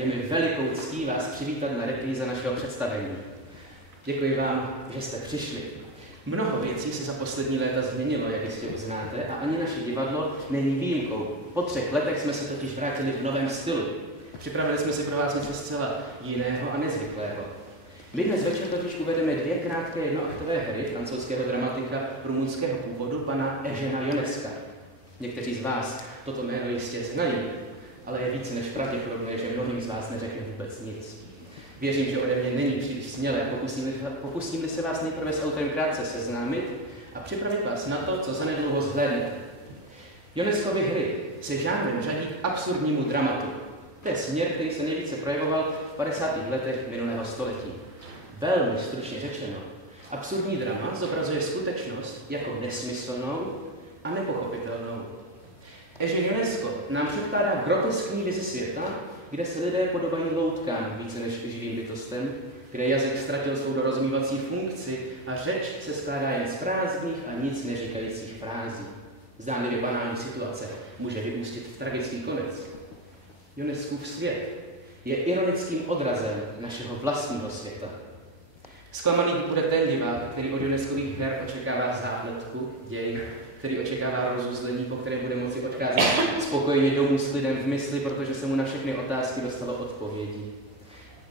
je mi velikou ctí vás přivítat na repríze našeho představení. Děkuji vám, že jste přišli. Mnoho věcí se za poslední léta změnilo, jak jistě uznáte, a ani naše divadlo není výjimkou. Po 3 letech jsme se totiž vrátili v novém stylu. Připravili jsme si pro vás něco zcela jiného a nezvyklého. My dnes večer totiž uvedeme 2 krátké jednoaktové hry francouzského dramatika rumunského původu pana Eugena Ionesca. Někteří z vás toto jméno jistě znají, ale je více než pravděpodobné, že mnohým z vás neřekne vůbec nic. Věřím, že ode mě není příliš smělé, pokusím-li se vás nejprve s autorem krátce seznámit a připravit vás na to, co zanedlouho zhlédnete. Ionescovy hry se žánrem řadí k absurdnímu dramatu. To je směr, který se nejvíce projevoval v 50. letech minulého století. Velmi stručně řečeno, absurdní drama zobrazuje skutečnost jako nesmyslnou a nepochopitelnou. Eugen Ionesco nám předkládá groteskní vizi světa, kde se lidé podobají loutkám více než živým bytostem, kde jazyk ztratil svou dorozumívací funkci a řeč se skládá jen z prázdných a nic neříkajících frází. Zdánlivě banální situace může vyústit v tragický konec. Ionescův svět je ironickým odrazem našeho vlastního světa. Zklamaný bude ten divák, který od Ionescových her očekává zápletku, děj, který očekává rozuzlení, po které bude moci odcházet spokojeně domů s lidem v mysli, protože se mu na všechny otázky dostalo odpovědí.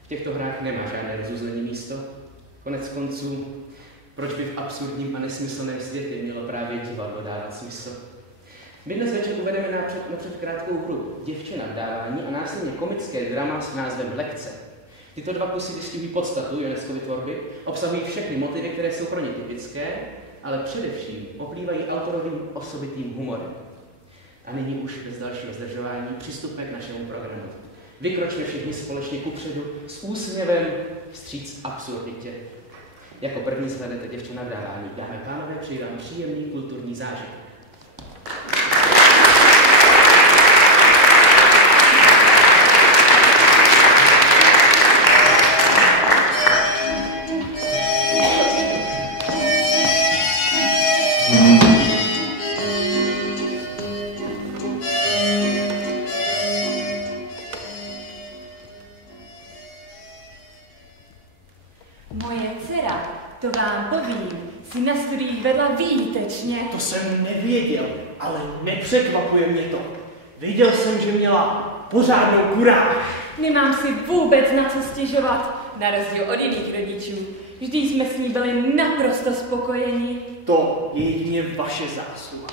V těchto hrách nemá žádné rozuzlení místo. Konec konců, proč by v absurdním a nesmyslném světě mělo právě divadlo dávat smysl? My dnes večer uvedeme napřed krátkou hru Děvče na vdávání a následně komické drama s názvem Lekce. Tyto 2 kusy vystihují podstatu Ionescovy tvorby, obsahují všechny motivy, které jsou pro ně typické, ale především oplývají autorovým osobitým humorem. A nyní už bez dalšího zdržování přistupme k našemu programu. Vykročme všichni společně kupředu s úsměvem vstříc absurditě. Jako první zhlédnete Děvče na vdávání. Dámy a pánové, přeji vám příjemný kulturní zážitek. Moje dcera, to vám povím, si na studiích vedla výjimečně. To jsem nevěděl, ale nepřekvapuje mě to. Věděl jsem, že měla pořádnou kuráž. Nemám si vůbec na co stěžovat, na rozdíl od jiných rodičů. Vždy jsme s ní byli naprosto spokojeni. To je jedině vaše zásluha.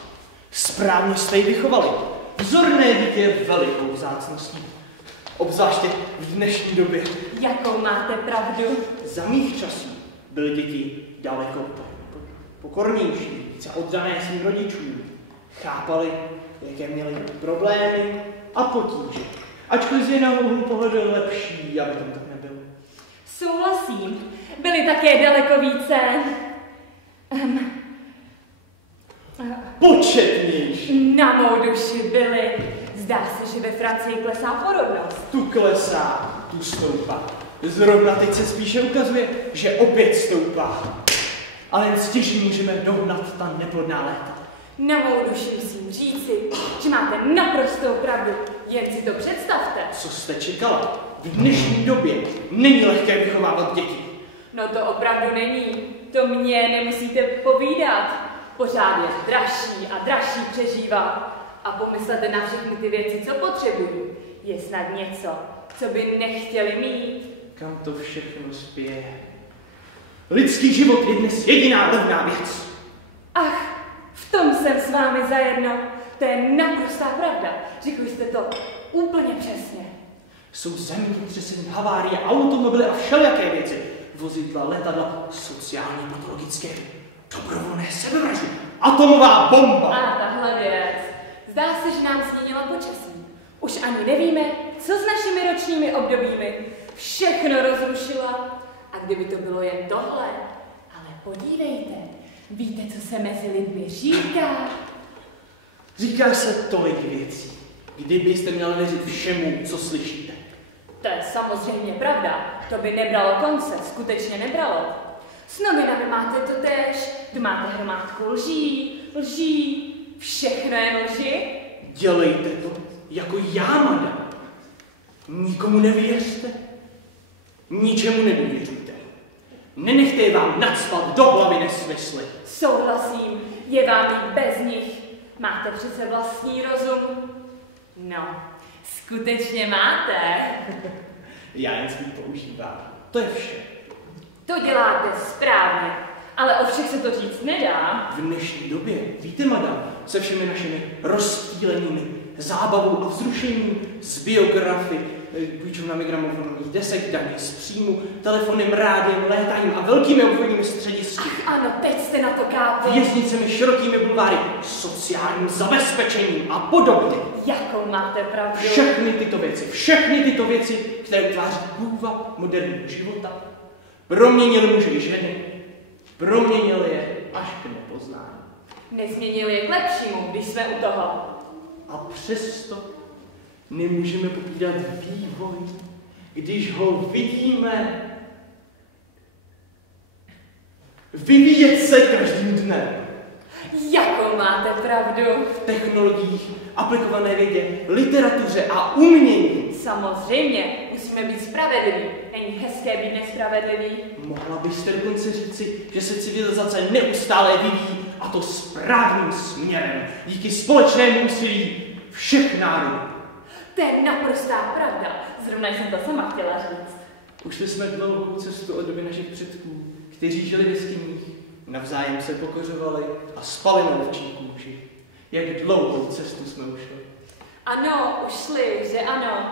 Správně jste ji vychovali. Vzorné dítě je velikou vzácností. Obzvláště v dnešní době. Jakou máte pravdu? Za mých časů byly děti daleko pokornější, více oddané svým rodičům. Chápali, jaké měly problémy a potíže. Ačkoliv z jiného úhlu pohledu je lepší, aby tam tak nebylo. Souhlasím. Byli také daleko více... početnější. Na mou duši byli. Zdá se, že ve Francii klesá porodnost. Tu klesá, tu stoupá. Zrovna teď se spíše ukazuje, že opět stoupá. Ale jen stěží můžeme dohnat ta neplodná léta. Na mou duši musím říci, že máte naprostou pravdu. Jen si to představte. Co jste čekala? V dnešní době není lehké vychovávat děti. No to opravdu není. To mě nemusíte povídat. Pořád je dražší a dražší přežívat. A pomyslete na všechny ty věci, co potřebují. Je snad něco, co by nechtěli mít. Kam to všechno spěje? Lidský život je dnes jediná levná věc. Ach, v tom jsem s vámi zajedno. To je naprostá pravda. Řekli jste to úplně přesně. Jsou zemětřesení, havárie, automobily a všelijaké věci. Vozidla, letadla, sociálně patologické, dobrovolné sebevraždy, atomová bomba. A tahle věc. Zdá se, že nám změnila počasí. Už ani nevíme, co s našimi ročními obdobími. Všechno rozrušila. A kdyby to bylo jen tohle. Ale podívejte, víte, co se mezi lidmi říká? Říká se tolik věcí. Kdybyste měli věřit všemu, co slyšíte. To je samozřejmě pravda. To by nebralo konce, skutečně nebralo. S novinami máte to též. Tu máte hromádku lží. Všechno je lži. Dělejte to jako já, madam. Nikomu nevěřte. Ničemu nedůvěřujte. Nenechte je vám nacpat do hlavy nesmysly. Souhlasím, je vám líp bez nich. Máte přece vlastní rozum. No, skutečně máte. Já jen svůj používám. To je vše. To děláte správně, ale o všech se to říct nedá. V dnešní době, víte, madam, se všemi našimi rozptýlenými zábavou a vzrušením z biografy, půjčovnami gramofonových desek, daní z příjmu, telefonem, rádiem, létáním a velkými obchodními středisky. Ach, ano, teď jste na to kápli. Věznicemi, širokými bulváry, sociálním zabezpečením a podobně. Jakou máte pravdu? Všechny tyto věci, které utváří půvab moderního života, proměnil muže i ženy, proměnil je až k nepoznání. Nezměnil je k lepšímu, když jsme u toho. A přesto nemůžeme popírat vývoj, když ho vidíme vyvíjet se každým dnem. Jakou máte pravdu? V technologiích, aplikované vědě, literatuře a umění. Samozřejmě, musíme být spravedliví. Není hezké být nespravedlivý. Mohla byste dokonce říci, že se civilizace neustále vyvíjí, a to správným směrem, díky společnému úsilí všech národů. To je naprostá pravda. Zrovna jsem to sama chtěla říct. Ušli jsme dlouhou cestu od doby našich předků, kteří žili v jeskyních, navzájem se pokořovali a spali na ovčí kůži. Jak dlouhou cestu jsme ušli. Ano, ušli, že ano.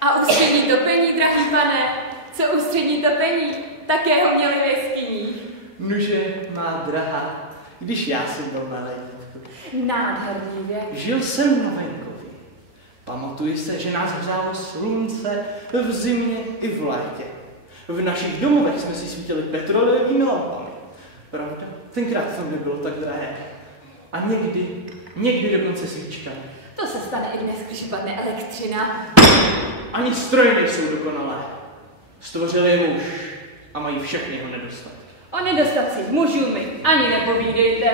A ústřední topení, drahý pane, co ústřední topení, také ho měli v jeskyních. Nuže, má drahá, když já jsem byl malý. Nádherný věk. Žil jsem na venkově. Pamatuji se, že nás hřálo slunce v zimě i v létě. V našich domovech jsme si svítili petrolejovými lampami. Pravda, tenkrát to nebylo tak drahé. A někdy dokonce svíčkami. To se stane i dnes, když padne elektřina. Ani stroje nejsou dokonalé. Stvořil je muž a mají všechny jeho nedostatky. O nedostatcích mužů mi ani nepovídejte.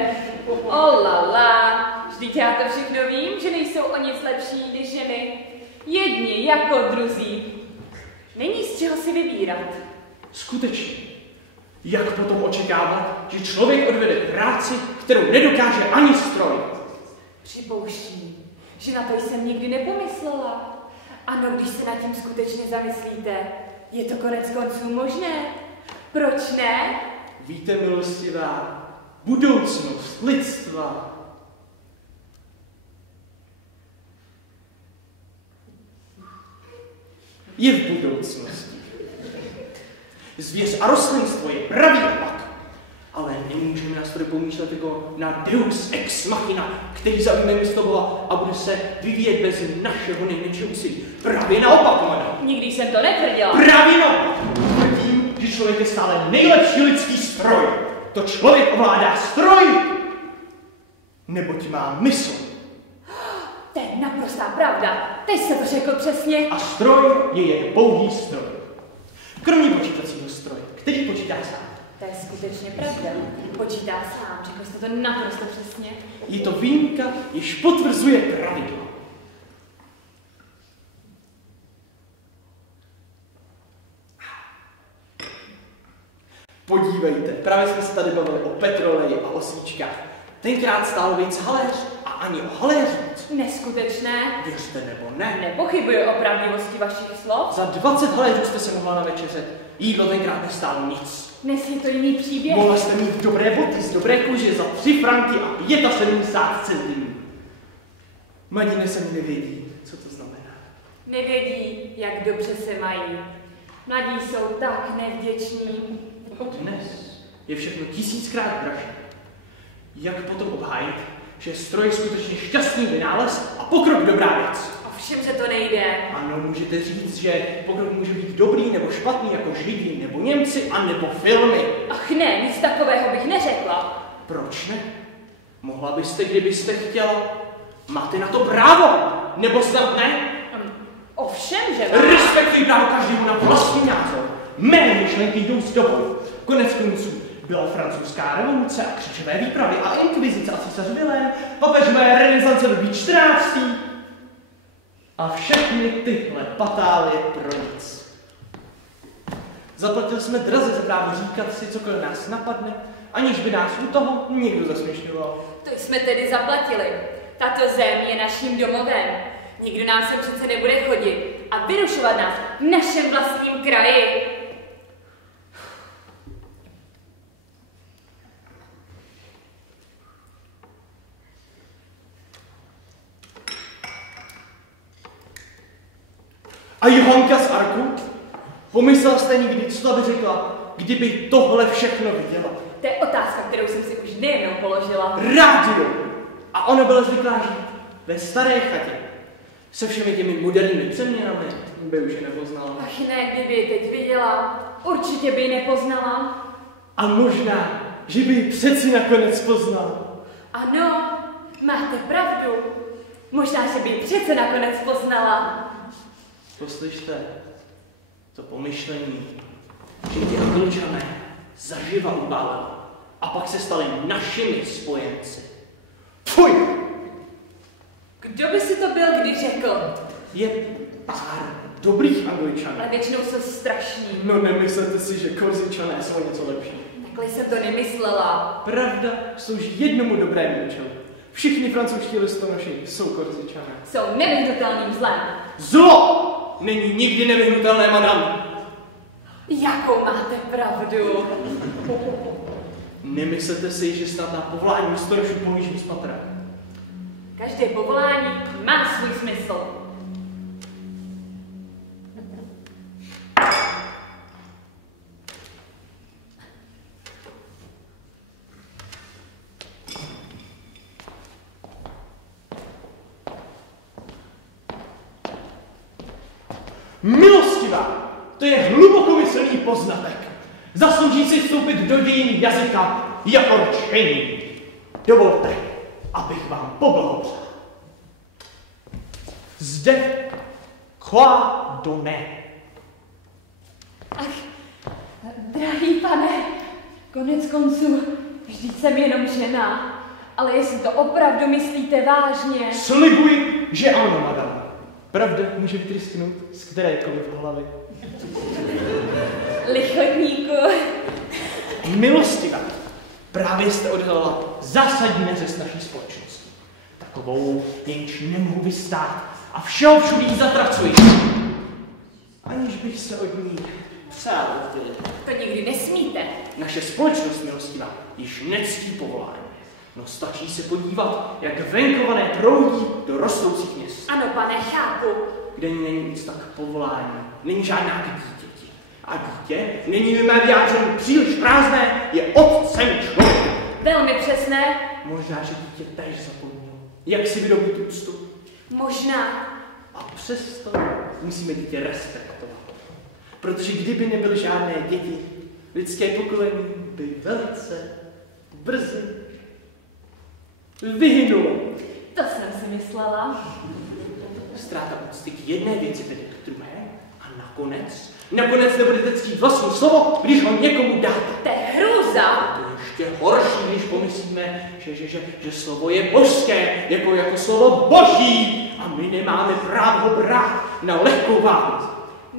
Olala, vždyť já to všechno vím, že nejsou o nic lepší než ženy. Jedni jako druzí. Není z čeho si vybírat. Skutečně. Jak potom očekávat, že člověk odvede práci, kterou nedokáže ani stroj? Připouštím, že na to jsem nikdy nepomyslela. Ano, když se nad tím skutečně zamyslíte, je to konec konců možné. Proč ne? Víte, milostivá, budoucnost lidstva je v budoucnosti. Zvěř a rostlinstvo je pravý opak. Ale nemůžeme na to pomýšlet jako na deus ex machina, který zaujme místo Boha a bude se vyvíjet bez našeho nejmenšího úsilí. Právě naopak, madam. Nikdy jsem to netvrdila. Právě naopak. Tvrdím, že člověk je stále nejlepší lidský stroj. To člověk ovládá stroj, neboť má mysl. To je naprostá pravda. Teď se to řekl přesně. A stroj je jen pouhý stroj. Kromě počítacího stroje, který počítá sám. To je skutečně pravda. Počítá sám, řekl jste to naprosto přesně. Je to výjimka, jež potvrzuje pravidlo. Podívejte, právě jsme se tady bavili o petroleji a o svíčkách. Tenkrát stálo víc haléř a ani o haléř víc. Neskutečné. Věřte nebo ne. Nepochybuji o pravdivosti vašich slov. Za 20 haléřů jste se mohla navečeřet. Jídlo tenkrát nestálo nic. Dnes je to jiný příběh. Mohla jste mít dobré boty z dobré kůže za 3 franky a 75 centů. Mladí se mi nevědí, co to znamená. Nevědí, jak dobře se mají. Mladí jsou tak nevděční. Dnes je všechno 1000krát dražší. Jak potom obhájit, že stroj je skutečně šťastný vynález a pokrok dobrá věc? Ovšem, že to nejde. Ano, můžete říct, že pokrok může být dobrý nebo špatný jako Židi nebo Němci a nebo filmy. Ach ne, nic takového bych neřekla. Proč ne? Mohla byste, kdybyste chtěla. Máte na to právo, nebo snad ne? Ovšem, že má. Respektuj právo každému na vlastní názor. Mé myšlenky jdou s dobou. Konec konců byla francouzská revoluce a křičové výpravy a inkvizice a císař Vilém, papežové renesance doby 14. A všechny tyhle patálie pro nic. Zaplatili jsme draze za právo říkat si, cokoliv nás napadne, aniž by nás u toho někdo zasměšňoval. To jsme tedy zaplatili. Tato zem je naším domovem. Nikdo nás sem přece nebude chodit a vyrušovat nás v našem vlastním kraji. A Johanka z Arku? Pomyslel jste někdy, co by řekla, kdyby tohle všechno viděla? To je otázka, kterou jsem si už nejednou položila. Rádio! A ona byla zvyklá žít ve staré chatě. Se všemi těmi moderními přeměnami by už je nepoznala. Ach ne, kdyby ji teď viděla, určitě by ji nepoznala. A možná, že by ji přeci nakonec poznala. Ano, máte pravdu. Možná, že by ji přece nakonec poznala. Poslyšte, to pomyšlení, že ti Angličané zaživa ubálili a pak se stali našimi spojenci. Fuj! Kdo by si to byl kdy řekl? Je pár dobrých Angličanů. Ale většinou jsou strašní. No nemyslete si, že Korzičané jsou něco lepší. Takhle jsem to nemyslela. Pravda slouží jednomu dobrému účelu. Všichni francouzští listonoši jsou Korzičané. Jsou nevyhnutelným zlem. Zlo není nikdy nevyhnutelné, madam. Jakou máte pravdu? Nemyslete si, že snad na povolání listonošů pomížím z patra. Každé povolání má svůj smysl. Milostivá, to je hlubokomyslný poznatek. Zaslouží si vstoupit do dějin jazyka jako rčení. Dovolte, abych vám poblahopřál. Zde qua donné. Ach, drahý pane, konec konců, vždyť jsem jenom žena. Ale jestli to opravdu myslíte vážně... Slibuji, že ano, madam. Pravda může vytrysknout z kterékoliv hlavy. Lichotníku. Milostivá, právě jste odhalila zásadní neřest naší společnosti. Takovou, jenž nemohu vystát a všeho všude jí zatracuji. Aniž bych se od ní přál oddělit. To nikdy nesmíte. Naše společnost, milostivá, již nectí povolání. No stačí se podívat, jak venkované proudí do rostoucích měst. Ano, pane, chápu. Kde není nic tak povolání, není žádná k dítěti. A dítě, není mé vyjádření příliš prázdné, je otcem člověka. Velmi přesné. Možná, že dítě též zapomnělo, jak si vydobít úctu. Možná. A přesto musíme dítě respektovat. Protože kdyby nebyly žádné děti, lidské pokolení by velice brzy vyhynulo. To jsem si myslela. Ztráta úcty k jedné věci, tedy k druhé. A nakonec nebudete ctít vlastní slovo, když ho někomu dáte. To je hrůza. To je ještě horší, když pomyslíme, že slovo je božské, jako slovo boží. A my nemáme právo ho brát na lehkou váhu.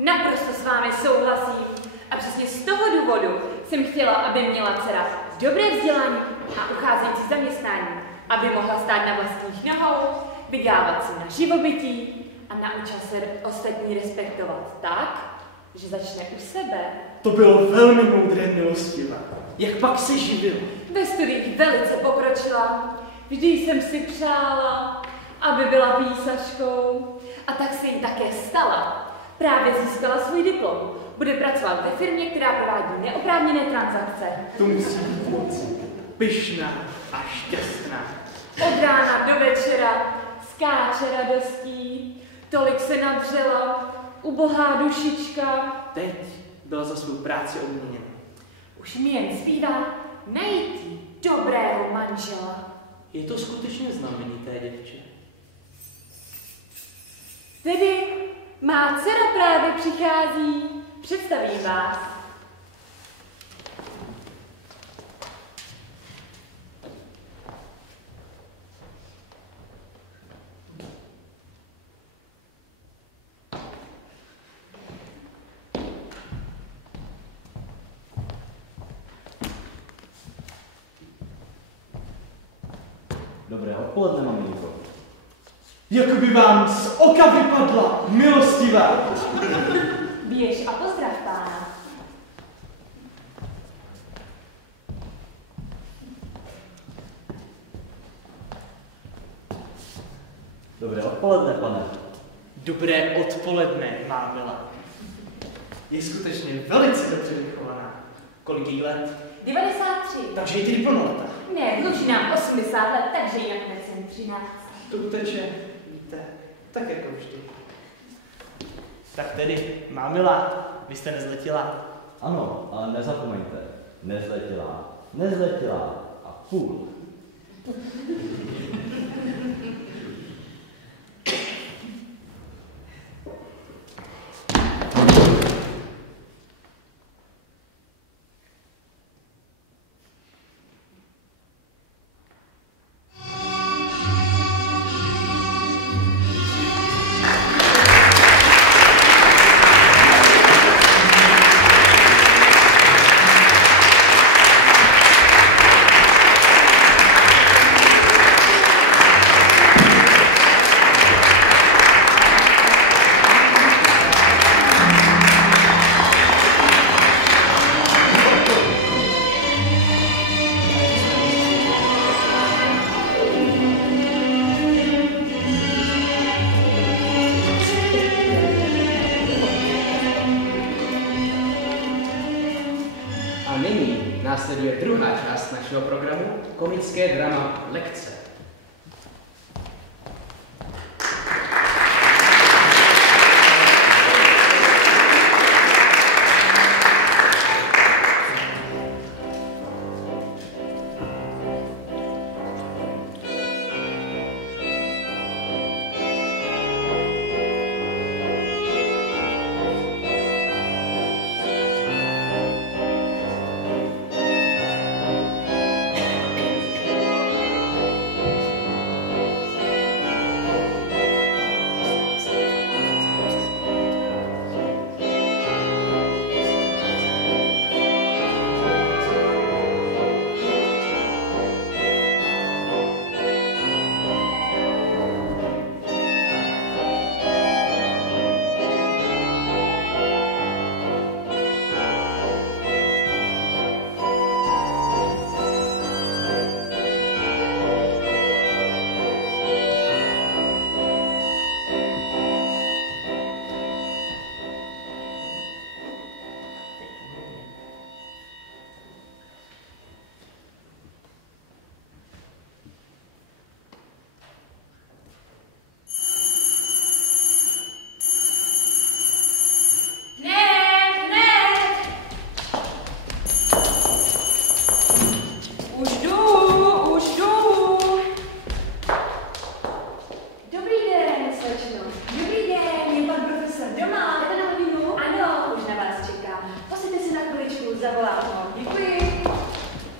Naprosto s vámi souhlasím. A přesně z toho důvodu jsem chtěla, aby měla dcera dobré vzdělání a ucházející zaměstnání, aby mohla stát na vlastních nohou, vydělávat si na živobytí a naučila se ostatní respektovat tak, že začne u sebe. To bylo velmi moudré, milostivá. Jak pak se živil? Ve studiích velice pokročila. Vždy jsem si přála, aby byla písařkou. A tak se jí také stala. Právě získala svůj diplom. Bude pracovat ve firmě, která provádí neoprávněné transakce. To musí být moc pyšná a šťastná. Od rána do večera skáče radostí, tolik se nadřela, ubohá dušička. Teď byla za svou práci odměněna. Už mi jen zbývá najít dobrého manžela. Je to skutečně znamenité, děvče? Tedy má dcera právě přichází, představím vás. Dobré odpoledne, maminko. Jako by vám z oka vypadla milostivá. Běž a pozdrav pána. Dobré odpoledne, pane. Dobré odpoledne, má milá. Je skutečně velice dobře vychovaná. Kolik jí let? 93. Takže je tedy plnoletá. Ne, dluží nám 80 let, takže jinak jsem 13. To uteče, víte, tak jako vždy. Tak tedy, má milá, vy jste nezletila. Ano, ale nezapomeňte. Nezletilá a půl. A nyní následuje druhá část našeho programu, komické drama Lekce.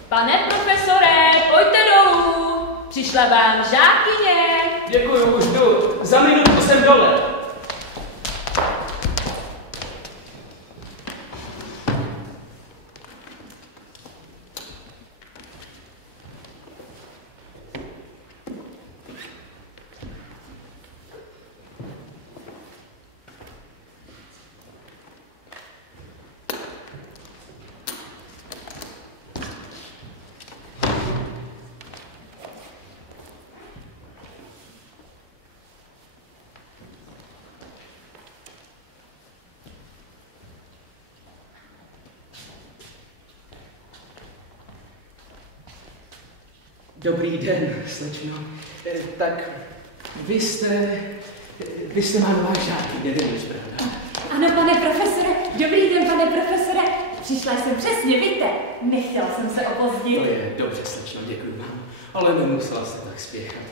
Pane profesore, pojďte dolů. Přišla vám žákyně. Děkuju, už jdu. Za minutu jsem dole. Dobrý den, slečno. Tak vy jste má nová žákyně, nevím, pravda? Ano, pane profesore, dobrý den, pane profesore. Přišla jsem přesně, víte, nechtěla jsem se opozdit. To je dobře, slečno, děkuji vám, ale nemusela se tak spěchat.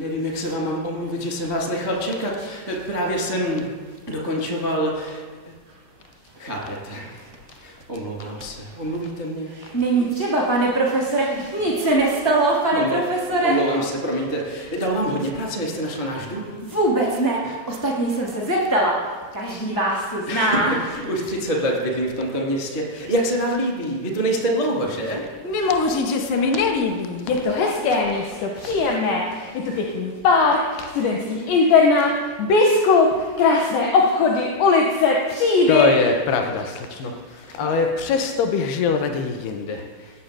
Nevím, jak se vám mám omluvit, že jsem vás nechal čekat. Právě jsem dokončoval... Chápete? Omlouvám se. Omluvíte mě? Není třeba, pane profesore, nic se nestalo, pane profesore. Omlouvám se, promiňte. Dal vám hodně práce, jste našla náš dům? Vůbec ne, ostatní jsem se zeptala. Každý vás tu zná. Už 30 let bydlím v tomto městě. Jak se vám líbí? Vy tu nejste dlouho, že? Nemohu říct, že se mi nelíbí. Je to hezké místo, příjemné. nádherné. Je to pěkný park, studentský internát, biskup, krásné obchody, ulice, třídy. To je pravda, slečno. Ale přesto bych žil raději jinde.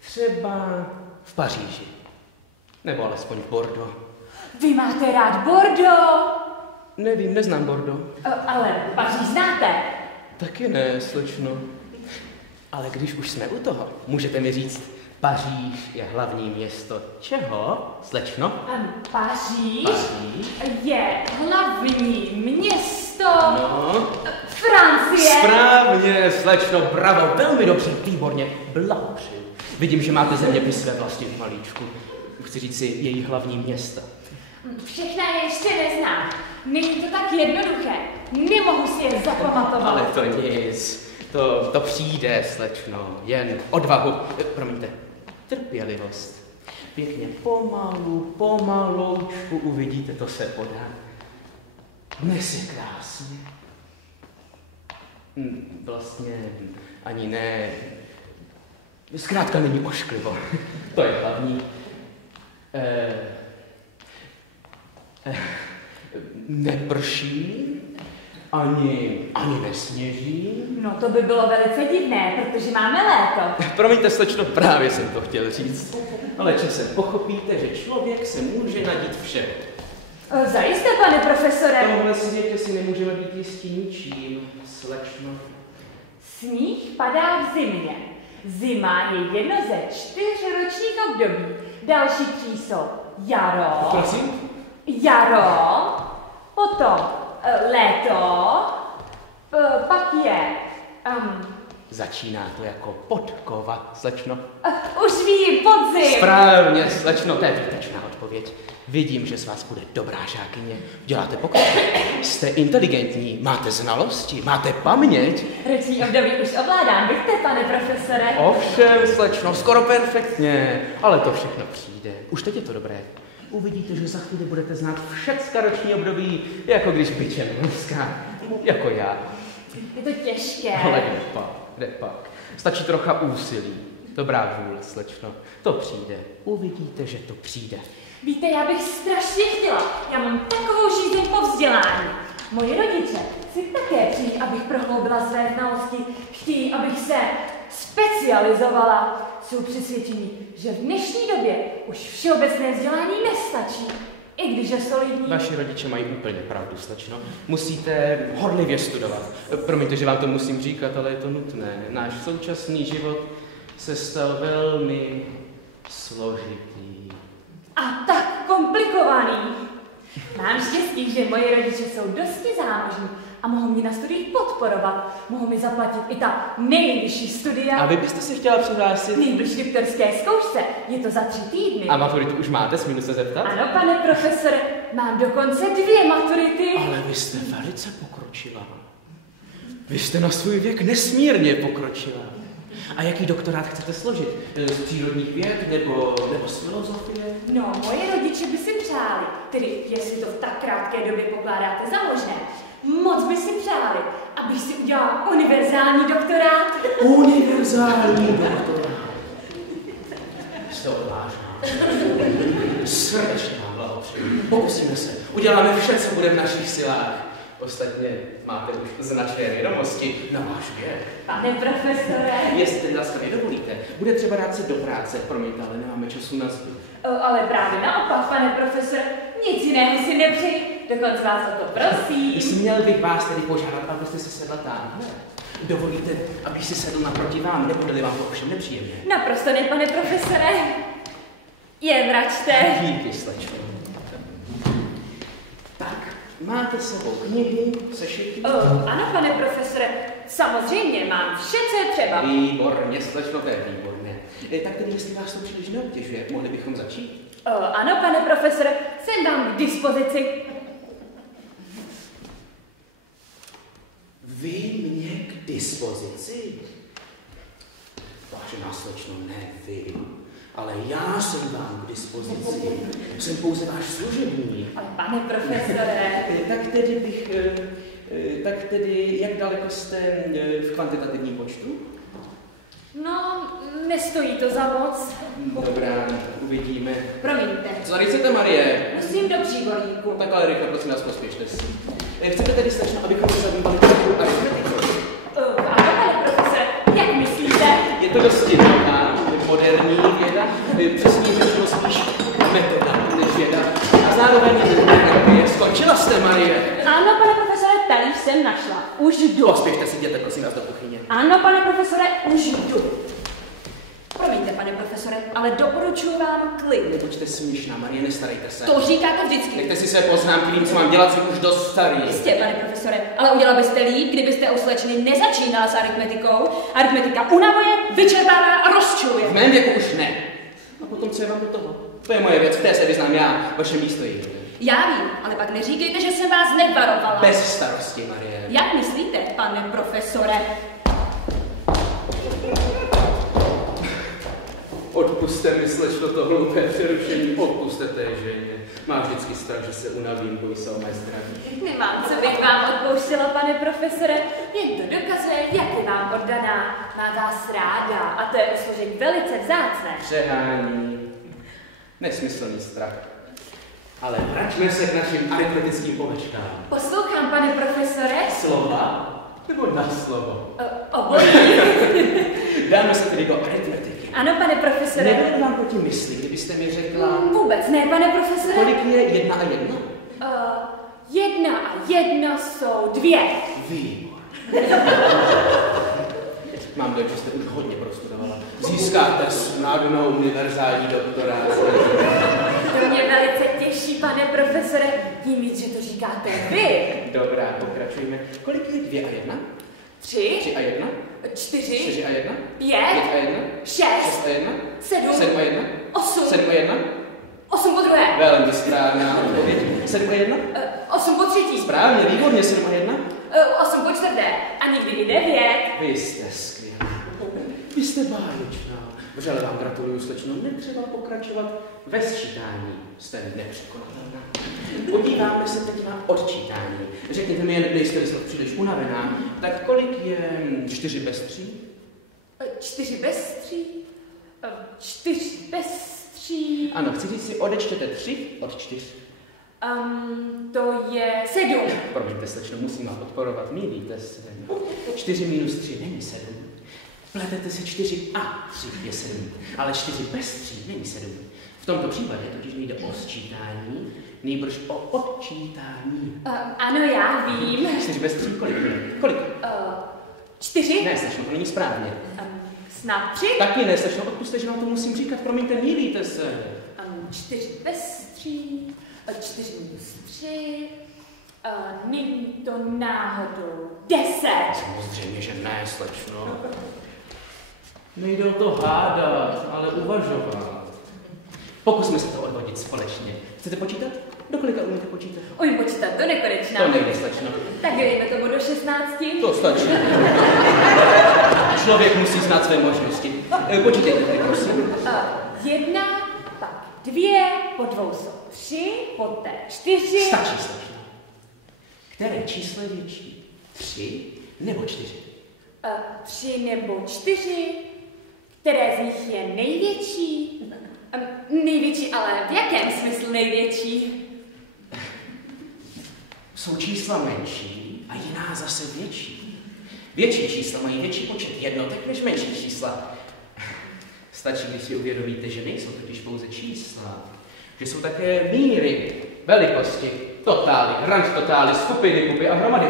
Třeba v Paříži. Nebo alespoň v Bordeaux. Vy máte rád Bordeaux? Nevím, neznám Bordeaux. Ale Paříž znáte. Taky ne, slečno. Ale když už jsme u toho, můžete mi říct, Paříž je hlavní město čeho, slečno? Paříž je hlavní město Francie. Správně, slečno, bravo, velmi dobře, výborně, blahopřeju. Vidím, že máte zeměpis své vlasti v malíčku. Chci říct si její hlavní města. Všechna ještě neznám. Není to tak jednoduché. Nemohu si je zapamatovat. Ale to nic. To přijde, slečno. Jen odvahu. Promiňte. Trpělivost. Pěkně pomaloučku uvidíte, to se podá. Dnes je krásně. Vlastně ani ne. Zkrátka není ošklivo. To je hlavní. Neprší, ani nesněží. No to by bylo velice divné, protože máme léto. Promiňte, slečno, právě jsem to chtěl říct. Ale časem pochopíte, že člověk se může nadít vše. Zajisté, pane profesore. V tomhle světě si nemůžeme být jistí ničím, slečno. Sníh padá v zimě. Zima je jedno ze 4 ročních období. Další 3 jsou jaro. Prosím? Jaro, potom léto, pak je... Začíná to jako podkova, slečno. Už vím, podzim. Správně, slečno, to je výtečná odpověď. Vidím, že z vás bude dobrá žákyně. Děláte pokrok. Jste inteligentní, máte znalosti, máte paměť. Roční období už ovládám, vidíte, pane profesore? Ovšem, slečno, skoro perfektně. Ale to všechno přijde. Už teď je to dobré. Uvidíte, že za chvíli budete znát všecka roční období, jako když byčem dneska, jako já. Je to těžké. Ale kde pak. Stačí trocha úsilí. Dobrá vůle, slečno. To přijde. Uvidíte, že to přijde. Víte, já bych strašně chtěla. Já mám takovou žízeň po vzdělání. Moji rodiče si také přijí, abych prohloubila své znalosti. Chtějí, abych se specializovala. Jsou přesvědčeni, že v dnešní době už všeobecné vzdělání nestačí. I když je solidní. Vaši rodiče mají úplně pravdu, slečno. Musíte horlivě studovat. Promiňte, že vám to musím říkat, ale je to nutné. Náš současný život se stal velmi složitý. A tak komplikovaný. Mám štěstí, že moji rodiče jsou dosti zámožní a mohou mě na studiích podporovat. Mohou mi zaplatit i ta nejvyšší studia. A vy byste se chtěla přihlásit? Nejbližší doktorské zkoušce. Je to za 3 týdny. A maturitu už máte, smím se zeptat? Ano, pane profesore, mám dokonce 2 maturity. Ale vy jste velice pokročila. Vy jste na svůj věk nesmírně pokročila. A jaký doktorát chcete složit? Z přírodních věd nebo z filozofie? No, moje rodiče by si přáli, tedy jestli to v tak krátké době pokládáte za možné, moc by si přáli, abych si udělala univerzální doktorát. Univerzální doktorát. Jste odvážná. Srdečně vám blahopřeji. Pokusíme se. Uděláme vše, co bude v našich silách. Ostatně máte už značné vědomosti na váš věk. Pane profesore. Jestli teď laskavě dovolíte, bude třeba dát se do práce. Promiňte, ale nemáme času na zbyt. Ale právě naopak, pane profesore, nic jiného si nepřeji. Dokonce vás o to prosím. Měl bych vás tedy požádat, abyste si sedla tamhle. Dovolíte, abych si sedl naproti vám, nebude-li vám to ovšem nepříjemně? Naprosto ne, pane profesore. Jen račte. Díky, slečno. Tak, máte s sebou knihy, sešity? Ano, pane profesore, samozřejmě mám vše, co je třeba. Výborně, slečno, to je výborné. Tak tedy, jestli vás to příliš neobtěžuje, mohli bychom začít? Ano, pane profesore, jsem vám k dispozici. Vy mě k dispozici? Vážená slečno, ne vy, ale já jsem vám k dispozici. Jsem pouze váš služebník. Ale pane profesore. Tak tedy, jak daleko jste v kvantitativním počtu? No, nestojí to za moc. Dobrá, uvidíme. Promiňte. Co tady chcete, Marie? Musím do příbolíku. Tak ale rychle, prosím vás, pospěšte si. Chcete tedy slečno, abychom se zabývali trochu aritmetikou? Ano, pane profesore, jak myslíte? Je to dosti nová, moderní věda, přesně řečeno spíš metoda než věda. A zároveň je skončila jste, Marie. Ano, pane profesore, talíř jsem našla. Už jdu. Pospěšte si, jděte prosím vás do kuchyně. Ano, pane profesore, už jdu. Promiňte, pane profesore, ale doporučuji vám klid. Nebuďte směšná, Marie, nestarejte se. To říkáte vždycky. Nechte si své poznámky, vím, co mám dělat, jsem už dost starý. Jistě, pane profesore, ale udělal byste líp, kdybyste u slečny nezačínal s aritmetikou. Aritmetika unavuje, vyčerpává a rozčiluje. V mém věku už ne. A potom, co je vám do toho? To je moje věc, v té se vyznám já, vaše místo je. Já vím, ale pak neříkejte, že jsem vás nevarovala. Bez starosti, Marie. Jak myslíte, pane profesore? Odpuste mi, slečno, to hloupé přerušení, odpuste té ženě. Má vždycky strach, že se unavím, bojí se o mé zdraví. Nemám, co bych vám odpouštěla, pane profesore. Jen to dokazuje, jak je vám oddaná. Má vás ráda a to je uslužení velice vzácné. Přehání. Nesmyslný strach. Ale vraťme se k našim aritmetickým ovečkám. Poslouchám, pane profesore. Slova nebo na slovo? Obojí. Dáme se tedy do aritmetiky. Ano, pane profesore. Nebylo vám proti mysli, kdybyste mi řekla... Vůbec ne, pane profesore. Kolik je 1 a 1? 1 a 1 jsou 2. Výbor. Mám dojem, že jste už hodně prostudovala. Získáte snadnou univerzální doktorát. To mě velice těší, pane profesore. Tím víc, že to říkáte vy. Dobrá, pokračujme. Kolik je 2 a 1? 3. 3 a 1? 4. 4 a 1? 5. 5 a 1? 6. 6 a 1? 7. 7 a 1? 8. 7 a 1? 8 po druhé. Velmi správná odpověď. 7 a 1? 8 po třetí. Správně, výborně, 7 a 1? 8 po čtvrté. A někdy i 9. Vy jste skvělá. Vy jste báječná. Vřele vám gratuluju, slečno. Netřeba pokračovat ve sčítání. Jste nepřekonatelná. Podíváme se teď na odčítání. Řekněte mi, jen nejste snad příliš unavená. Tak kolik je 4 bez 3? 4 bez 3. 4 bez 3. Ano, chci říct si, odečtěte 3 od 4. To je 7. Promiňte, slečno, musím vám odporovat. Mýlíte se. 4 minus 3 není 7. Pletete si 4 a 3 je 7. Ale 4 bez 3 není 7. V tomto případě totiž nejde o sčítání, nejbrž o odčítání. Ano, já vím. 4 bez 3 kolik je? Kolik? 4. Ne, slečno, to není správně. Snad 3. Taky ne, slečno, odpuste, že vám to musím říkat. Promiňte, mýlíte se. 4 bez 3. 4 minus 3. Není to náhodou 10. Samozřejmě, že ne, slečno. Nejde o to hádat, ale uvažovat. Pokusme se to odvodit společně. Chcete počítat? Do kolika umíte počítat? Umím počítat do nekonečna. To nejde, slečno. Tak dejme tomu do 16. To stačí. Člověk musí znát své možnosti. Počítejte tady, prosím. 1, pak 2, po 2 jsou 3, poté 4. Stačí, slečno. Které číslo je větší? 3 nebo 4? 3 nebo 4. Které z nich je největší? Největší, ale v jakém smyslu největší? Jsou čísla menší a jiná zase větší. Větší čísla mají větší počet jednotek než menší čísla. Stačí, když si uvědomíte, že nejsou totiž pouze čísla, že jsou také míry, velikosti, totály, randtotály, skupiny, kupy a hromady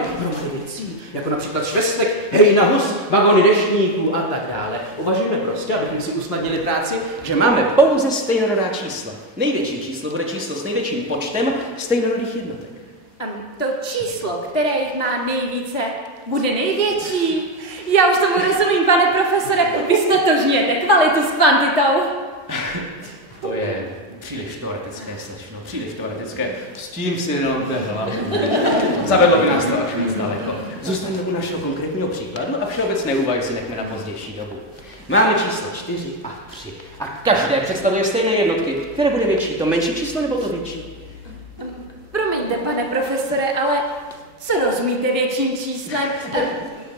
věcí, jako například švestek, hejna, hus, vagony deštníků a tak dále. Uvažujeme prostě, abychom si usnadnili práci, že máme pouze stejnorodá čísla. Největší číslo bude číslo s největším počtem stejnorodých jednotek. To číslo, které jich má nejvíce, bude největší. Já už tomu rozumím, pane profesore. Vy stotožňujete kvalitu s kvantitou. To je příliš teoretické, slečno, příliš teoretické. S tím si nenomte hlavu. Zavedlo by nás to až víc daleko. Zůstaňme u našeho konkrétního příkladu a všeobecné úvahy si nechme na pozdější dobu. Máme číslo 4 a 3 a každé představuje stejné jednotky. Které bude větší, to menší číslo nebo to větší? Promiňte, pane profesore, ale co rozumíte větším číslem?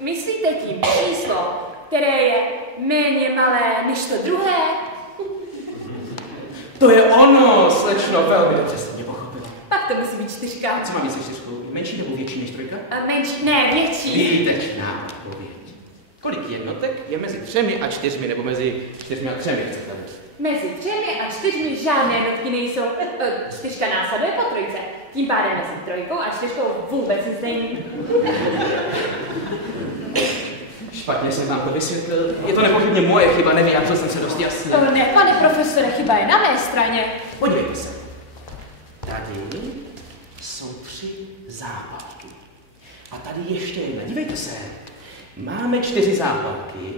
Myslíte tím číslo, které je méně malé než to druhé? To je ono, slečno, velmi dobře jste mě pochopila. Pak to musí být 4. Co mám víc než 4? Menší nebo větší než 3? Menší, ne, větší. Výtečná odpověď. Kolik jednotek je mezi 3 a 4, nebo mezi 4 a 3, chcete? Mezi 3 a 4 žádné jednotky nejsou. 4 následuje po 3. Tím pádem mezi 3 a 4 vůbec nic není. Špatně jsem vám to vysvětlil. Je to nepochybně moje chyba, nevyjádřil jsem se dost jasně. Ne, pane profesore, chyba je na mé straně. Podívejte se. Tady jsou 3 zápalky. A tady ještě jedna. Dívejte se. Máme 4 zápalky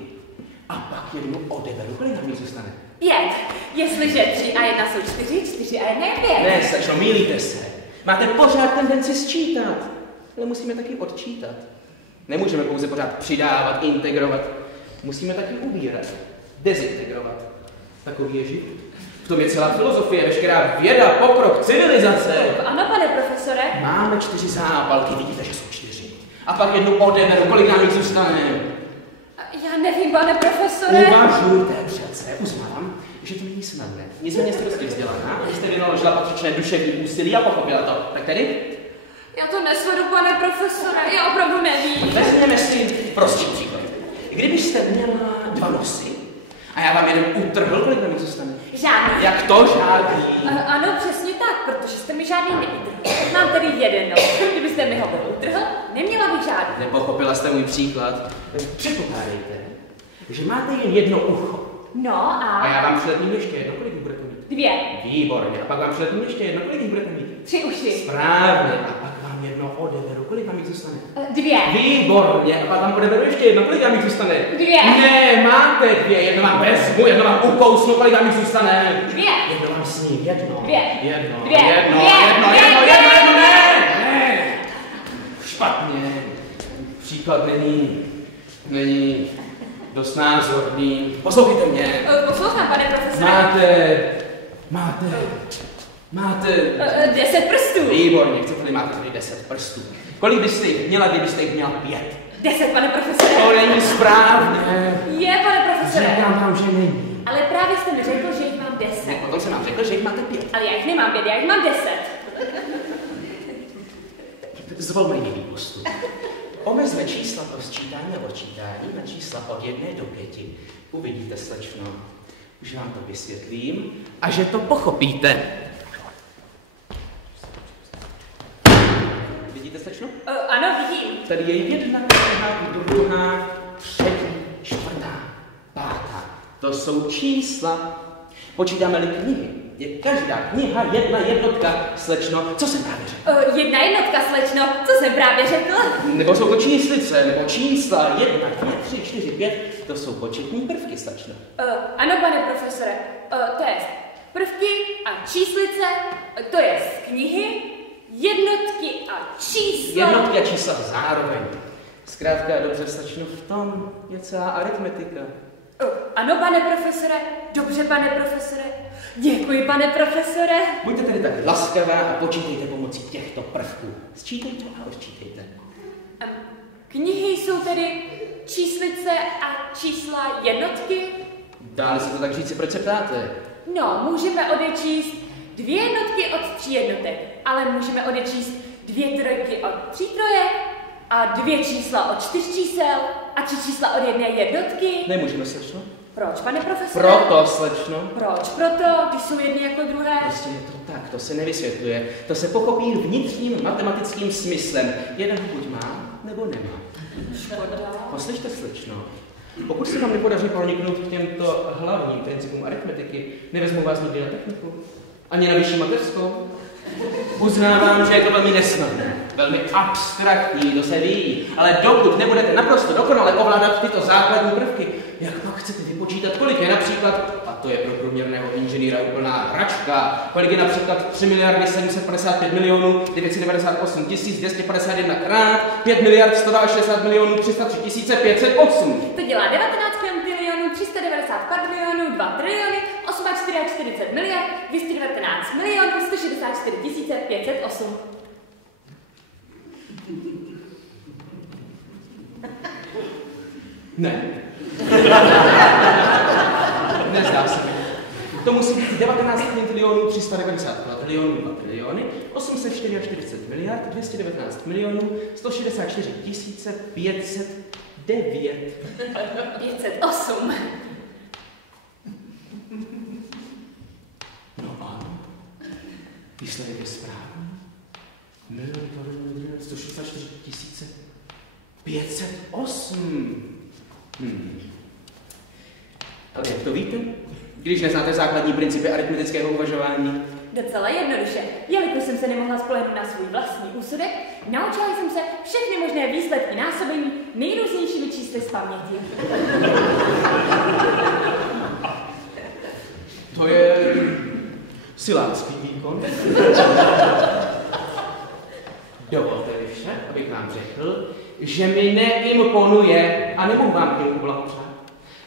a pak jednu odeberu. Kolik nám zůstane? 5. Jestliže 3 a 1 jsou 4, 4 a 1 je 5. Ne, slečno, mýlíte se. Máte pořád tendenci sčítat. Ale musíme taky odčítat. Nemůžeme pouze pořád přidávat, integrovat. Musíme taky ubírat, dezintegrovat. Takový je život. V tom je celá filozofie, veškerá věda, pokrok, civilizace. Ano, pane profesore. Máme 4 zápalky, vidíte, že jsou 4. A pak jednu odeberu, kolik nám jich zůstane? Já nevím, pane profesore. Uvažujte přece, uznávám, že to není snadné. Nicméně jste dosti vzdělaná, jste vynaložila patřičné duševní úsilí a pochopila to. Tak tedy? Já to nesvedu, pane profesore, já opravdu nevím. Vezměme si prostý příklad. Kdybyste měla 2 nosy a já vám jeden utrhl, kolik nám zůstane? Žádný. Jak to žádný? Ano, přesně tak, protože jste mi žádný neutrhl. Mám tady jeden nos. Kdybyste mi ho utrhl, neměla bych žádný. Nepochopila jste můj příklad. Předpokládejte, že máte jen jedno ucho. No A a... já vám přiletím ještě jedno, kolik jich budete mít? 2. Výborně. A pak vám přiletím ještě jedno, kolik jich budete mít? 3 uši. Správně. A pak vám jedno odeberu, kolik vám jich zůstane? 2. Výborně. A pak vám odeberu ještě jedno, kolik vám jich zůstane? 2. Ne, máte 2. Jedno vám vezmu, jedno vám ukousnu, kolik vám jich zůstane? 2. Jedno vám sním, jedno. 2. Jedno, 2. jedno, 2. jedno, jedno, jedno, ne! Špatně. Příklad není dost názorný. Poslouchejte mě. Poslouchám, pane profesore. Máte 10 prstů. Výborně, chcete-li máte tady 10 prstů. Kolik byste jich měla, kdybyste jich měla 5? 10, pane profesore. To není správně. Je, pane profesore. Říkám vám, že není. Ale právě jste mi řekl, že jich mám 10. Potom jsem vám řekl, že jich máte 5. Ale já jich nemám 5, já jich mám 10. Zvolme jiný postup. Omezme čísla pro sčítání a odčítání na čísla od 1 do 5. Uvidíte, slečno, že vám to vysvětlím a že to pochopíte. Vidíte, slečno? Ano, vidím. Tady je 1, 2, 3, 4, 5. To jsou čísla. Počítáme-li knihy, je každá kniha jedna jednotka, slečno. Co jsem právě řekl? 1 jednotka, slečno. Co jsem právě řekl? Nebo jsou to číslice, nebo čísla 1, 2, 3, 4, 5. To jsou početní prvky, slečno. Ano, pane profesore. To jest prvky a číslice, to jest knihy, jednotky a čísla. Jednotky a čísla zároveň. Zkrátka dobře, slečno, v tom je celá aritmetika. Ano, pane profesore. Dobře, pane profesore. Děkuji, pane profesore. Buďte tedy tak laskavá a počítejte pomocí těchto prvků. Sčítejte a odčítejte. Knihy jsou tedy číslice a čísla jednotky? Dále se to tak říci, proč se ptáte? No, můžeme odečíst 2 jednotky od 3 jednotek, ale můžeme odečíst 2 trojky od 3 trojek a 2 čísla od 4 čísel a 3 čísla od 1 jednotky. Nemůžeme, slečno? Proč, pane profesore? Proto, slečno. Proč? Proto, když jsou jedny jako druhé. Prostě je to tak, to se nevysvětluje. To se pochopí vnitřním matematickým smyslem. Jeden buď má, nebo nemá. Škoda. Poslyšte, slečno. Pokud se vám nepodaří proniknout k těmto hlavním principům aritmetiky, nevezmu vás nikdy na techniku. Ani na vyšší mateřskou. Uznávám, že je to velmi nesnadné, velmi abstraktní, to se ví, ale dokud nebudete naprosto dokonale ovládat tyto základní prvky, jak pak chcete vypočítat, kolik je například, a to je pro průměrného inženýra úplná hračka, kolik je například 3 miliardy 755 milionů 998 251 krát 5 miliard 160 milionů 303 508. To dělá 19 milionů 390 milionů 2 triliony 840 miliard 219 milionů 164 508. Ne. Nezdá se mi. To musí být 19 kvintilionů 390 kvatilionů 2 triliony, 844 miliard 219 milionů 164 509. 508. No ano, výsledek je správný. 164 508. Ale jak to víte? Když neznáte základní principy aritmetického uvažování. Docela jednoduše. Jelikož jsem se nemohla spolehnout na svůj vlastní úsudek, naučila jsem se všechny možné výsledky násobení nejrůznějšími čísly z paměti. To je silácký výkon. Dovolte mi však, abych vám řekl, že mi neimponuje a nemohu vám k němu blahopřát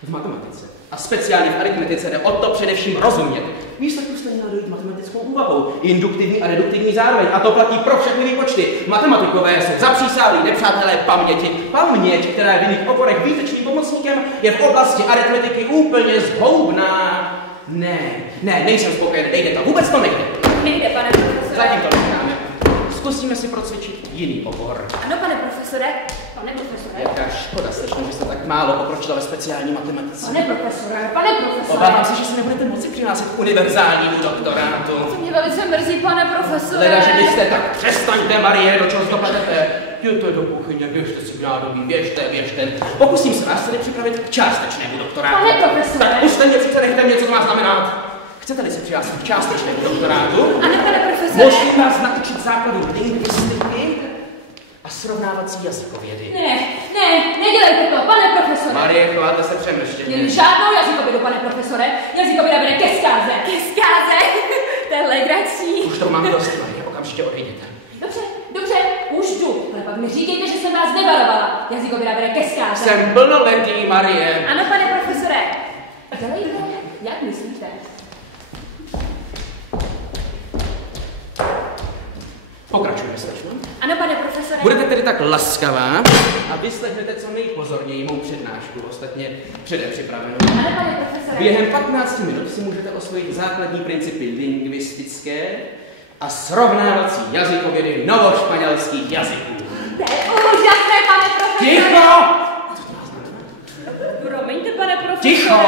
v matematice. A speciálně v aritmetice jde o to především rozumět. Výsledku jste měl dojít matematickou úvahou, induktivní a reduktivní zároveň. A to platí pro všechny výpočty. Matematikové jsou zapřísálí nepřátelé paměti. Paměť, která je v jiných oborech výtečným pomocníkem, je v oblasti aritmetiky úplně zhoubná. Nejsem spokojen, nejde to, vůbec to nejde. Nejde, pane profesore. Zatím to necháme. Zkusíme si procvičit jiný obor. Ano, pane profesore. Pane profesore. Jaká škoda, slečno, že jste tak málo pokročila ve speciální matematice. Pane profesore, pane profesore. Obávám se, že si nebudete moci přihlásit k univerzálnímu doktorátu. To mě velice mrzí, pane profesore. Leda, že byste tak přestaňte, Marie, do čeho dopadete. Jděte do kuchyně, běžte si k nádobí, běžte. Pokusím se vás tedy připravit k částečnému doktorátu. Pane profesore. Tak už nechte mě, co to má znamenat. Chcete-li se přihlásit k částečnému doktorátu? Ano, pane profesore. Musím vás naučit základu lingvistiky a srovnávací jazykovědy. Nedělejte to, pane profesore. Marie, chováte se přemrštěně. Jen žádnou jazykovědu, pane profesore. Jazykověda vede ke zkáze. Ke zkáze? To je legrační. Už to mám dost, Marie, okamžitě odejděte. Dobře, už jdu. Ale pak mi říkejte, že jsem vás nevarovala. Jazykověda vede ke zkáze. Jsem plnoletý, Marie. Ano, pane profesore. Dělejte, jak myslíte? Pokračujeme, slečno. Ano, pane profesore. Budete tedy tak laskavá a vyslechnete co nejpozorněji mou přednášku, ostatně předem připravenou. Ano, pane profesore. Během 15 minut si můžete osvojit základní principy lingvistické a srovnávací jazykovědy novošpanělských jazyků. To je úžasné, pane profesore. Ticho! Promiňte, pane profesore. Ticho!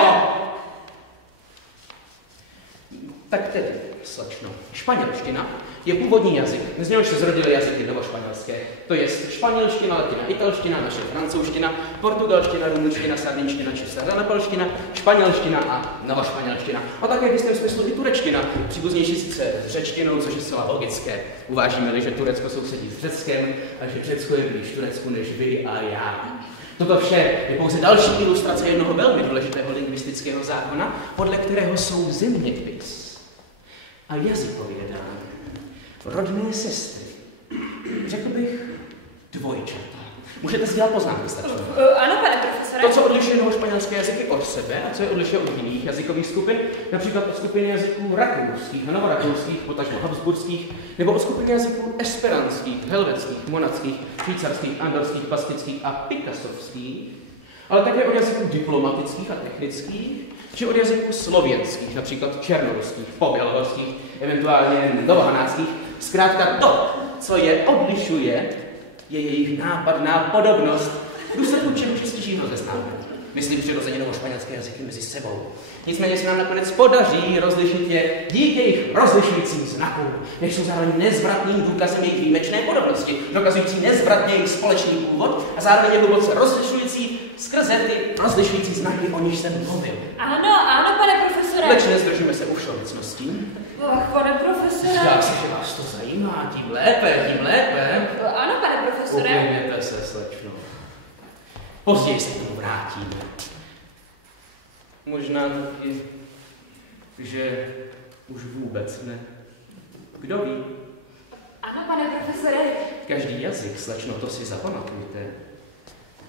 Tak tedy, slečno, španělština je původní jazyk, z něhož se zrodily jazyky novošpanělské, to je španělština, latina, italština, naše francouzština, portugalština, rumunština, sardinština, česká zanepalština, španělština a novošpanělština. A také v jistém smyslu i turečtina, příbuznější sice s řečtinou, což je zcela logické. Uvážíme-li, že Turecko sousedí s Řeckem a že Řecko je blíž Turecku než vy a já. Toto vše je pouze další ilustrace jednoho velmi důležitého lingvistického zákona, podle kterého jsou zeměpis a jazykověda rodné sestry. Řekl bych dvojčata. Můžete si dělat poznámky, stačí. Ano, pane profesore. To, co odlišuje novošpanělské jazyky od sebe a co je odlišuje od jiných jazykových skupin, například od skupiny jazyků rakouských a novorakouských, potažmo habsburských, nebo od skupiny jazyků esperantských, helvetských, monackých, švýcarských, andorských, baskických a pikasovských, ale také od jazyků diplomatických a technických, či od jazyků slověnských, například černoruských, pobělohorských, eventuálně novohanáckých. Zkrátka to, co je odlišuje, je jejich nápadná podobnost, v důsledku čeho čistějšího rozeznáme. Myslím přirozeně novošpanělské jazyky mezi sebou. Nicméně se nám nakonec podaří rozlišit je díky jejich rozlišujícím znakům, než jsou zároveň nezvratným důkazem jejich výjimečné podobnosti, dokazující nezvratně jejich společný původ a zároveň je hluboce rozlišující skrze ty rozlišující znaky, o níž jsem mluvil. Ano, pane profesore. Leč nezdržíme se u všeobecností. Ach, pane profesore. Zdá se, že vás to zajímá, tím lépe. Ano, pane profesore. Uklidněte se, slečno. Později se k tomu vrátíme. Možná taky, že už vůbec ne. Kdo ví? Ano, pane profesore. Každý jazyk, slečno, to si zapamatujte.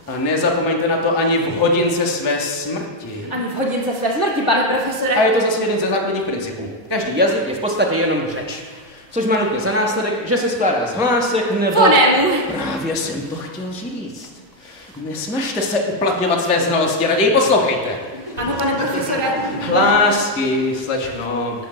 A nezapomeňte na to ani v hodince své smrti. Ani v hodince své smrti, pane profesore. A je to zase jeden ze základních principů. Každý jazyk je v podstatě jenom řeč. Což má nutně za následek, že se skládá z hlásek nebo... Fonémů. Právě jsem to chtěl říct. Nesnažte se uplatňovat své znalosti, raději poslouchejte. Ano, pane profesore. Hlásky, slečno,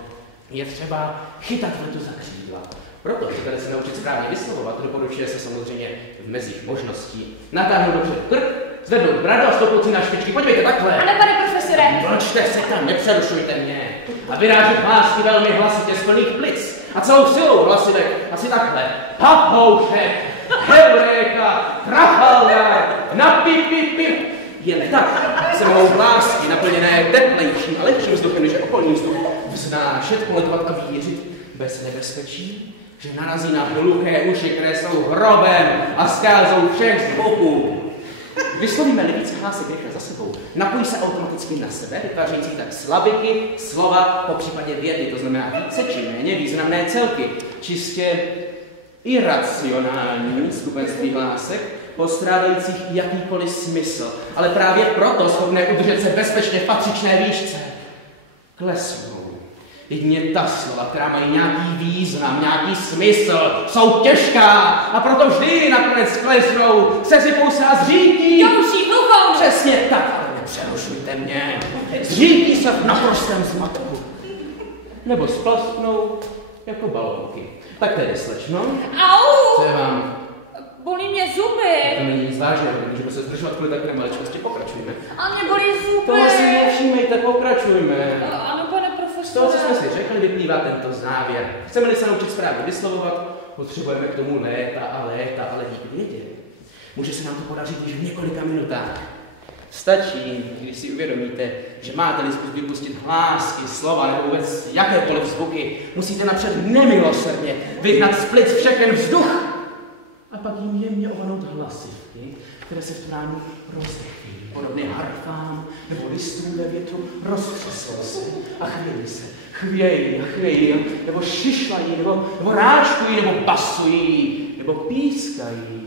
je třeba chytat letu za křídla. Proto chcete se naučit správně vyslovovat, doporučuje se samozřejmě v mezích možností. Natáhnout dobře krk, zvednout bradu a stoupnout si na špičky. Podívejte takhle. Ano, pane profesore. Mlčte se tam, nepřerušujte mě. A vyrážet hlásky velmi hlasitě z plných plic. A celou silou hlasivek, asi takhle. Papoušek, Heuréka, Trafalgar, na pip, pip, pip. Jen tak se mohou hlásky naplněné teplejším a lepším vzduchem, než je okolní vzduch, vznášet, poletovat a vířit bez nebezpečí, že narazí na hluché uši, které jsou hrobem a skázou všech zvuků. Vyslovíme-li víc hlásek rychle za sebou, napojí se automaticky na sebe, vytvářející tak slabiky, slova, popřípadě věty, to znamená více či méně významné celky, čistě iracionální skupenství hlásek, postrádajících jakýkoliv smysl, ale právě proto schopné udržet se bezpečně v patřičné výšce. Klesnou. Jedině ta slova, která mají nějaký význam, nějaký smysl, jsou těžká a proto vždy nakonec klesnou, sesypou se a zřítí. Douší hluchou. Přesně tak, ale nepřerušujte mě. Zřítí se v naprostém zmatku. Nebo splasknou jako balónky. Tak tedy, slečno. Au! Co je vám? Bolí mě zuby. To není nic vážného, můžeme se zdržovat kvůli takové maličkosti, pokračujme. A mě bolí zuby. Toho si nevšímejte, pokračujme. Ano, pane Z profesore. toho, co jsme si řekli, vyplývá tento závěr. Chceme-li se naučit správně vyslovovat, potřebujeme k tomu léta, ale díky vědě. Může se nám to podařit již v několika minutách. Stačí, když si uvědomíte, že máte-li vypustit hlásky, slova nebo vůbec jakékoliv zvuky, musíte napřed nemilosrdně vyhnat z plic všechen vzduch a pak jim jemně ovanout hlasivky, které se v tránu rozdechví, podobně harfám nebo listům ve větru, roztřesou se a chvějí, nebo šišlají, nebo ráčkují, nebo basují, nebo pískají.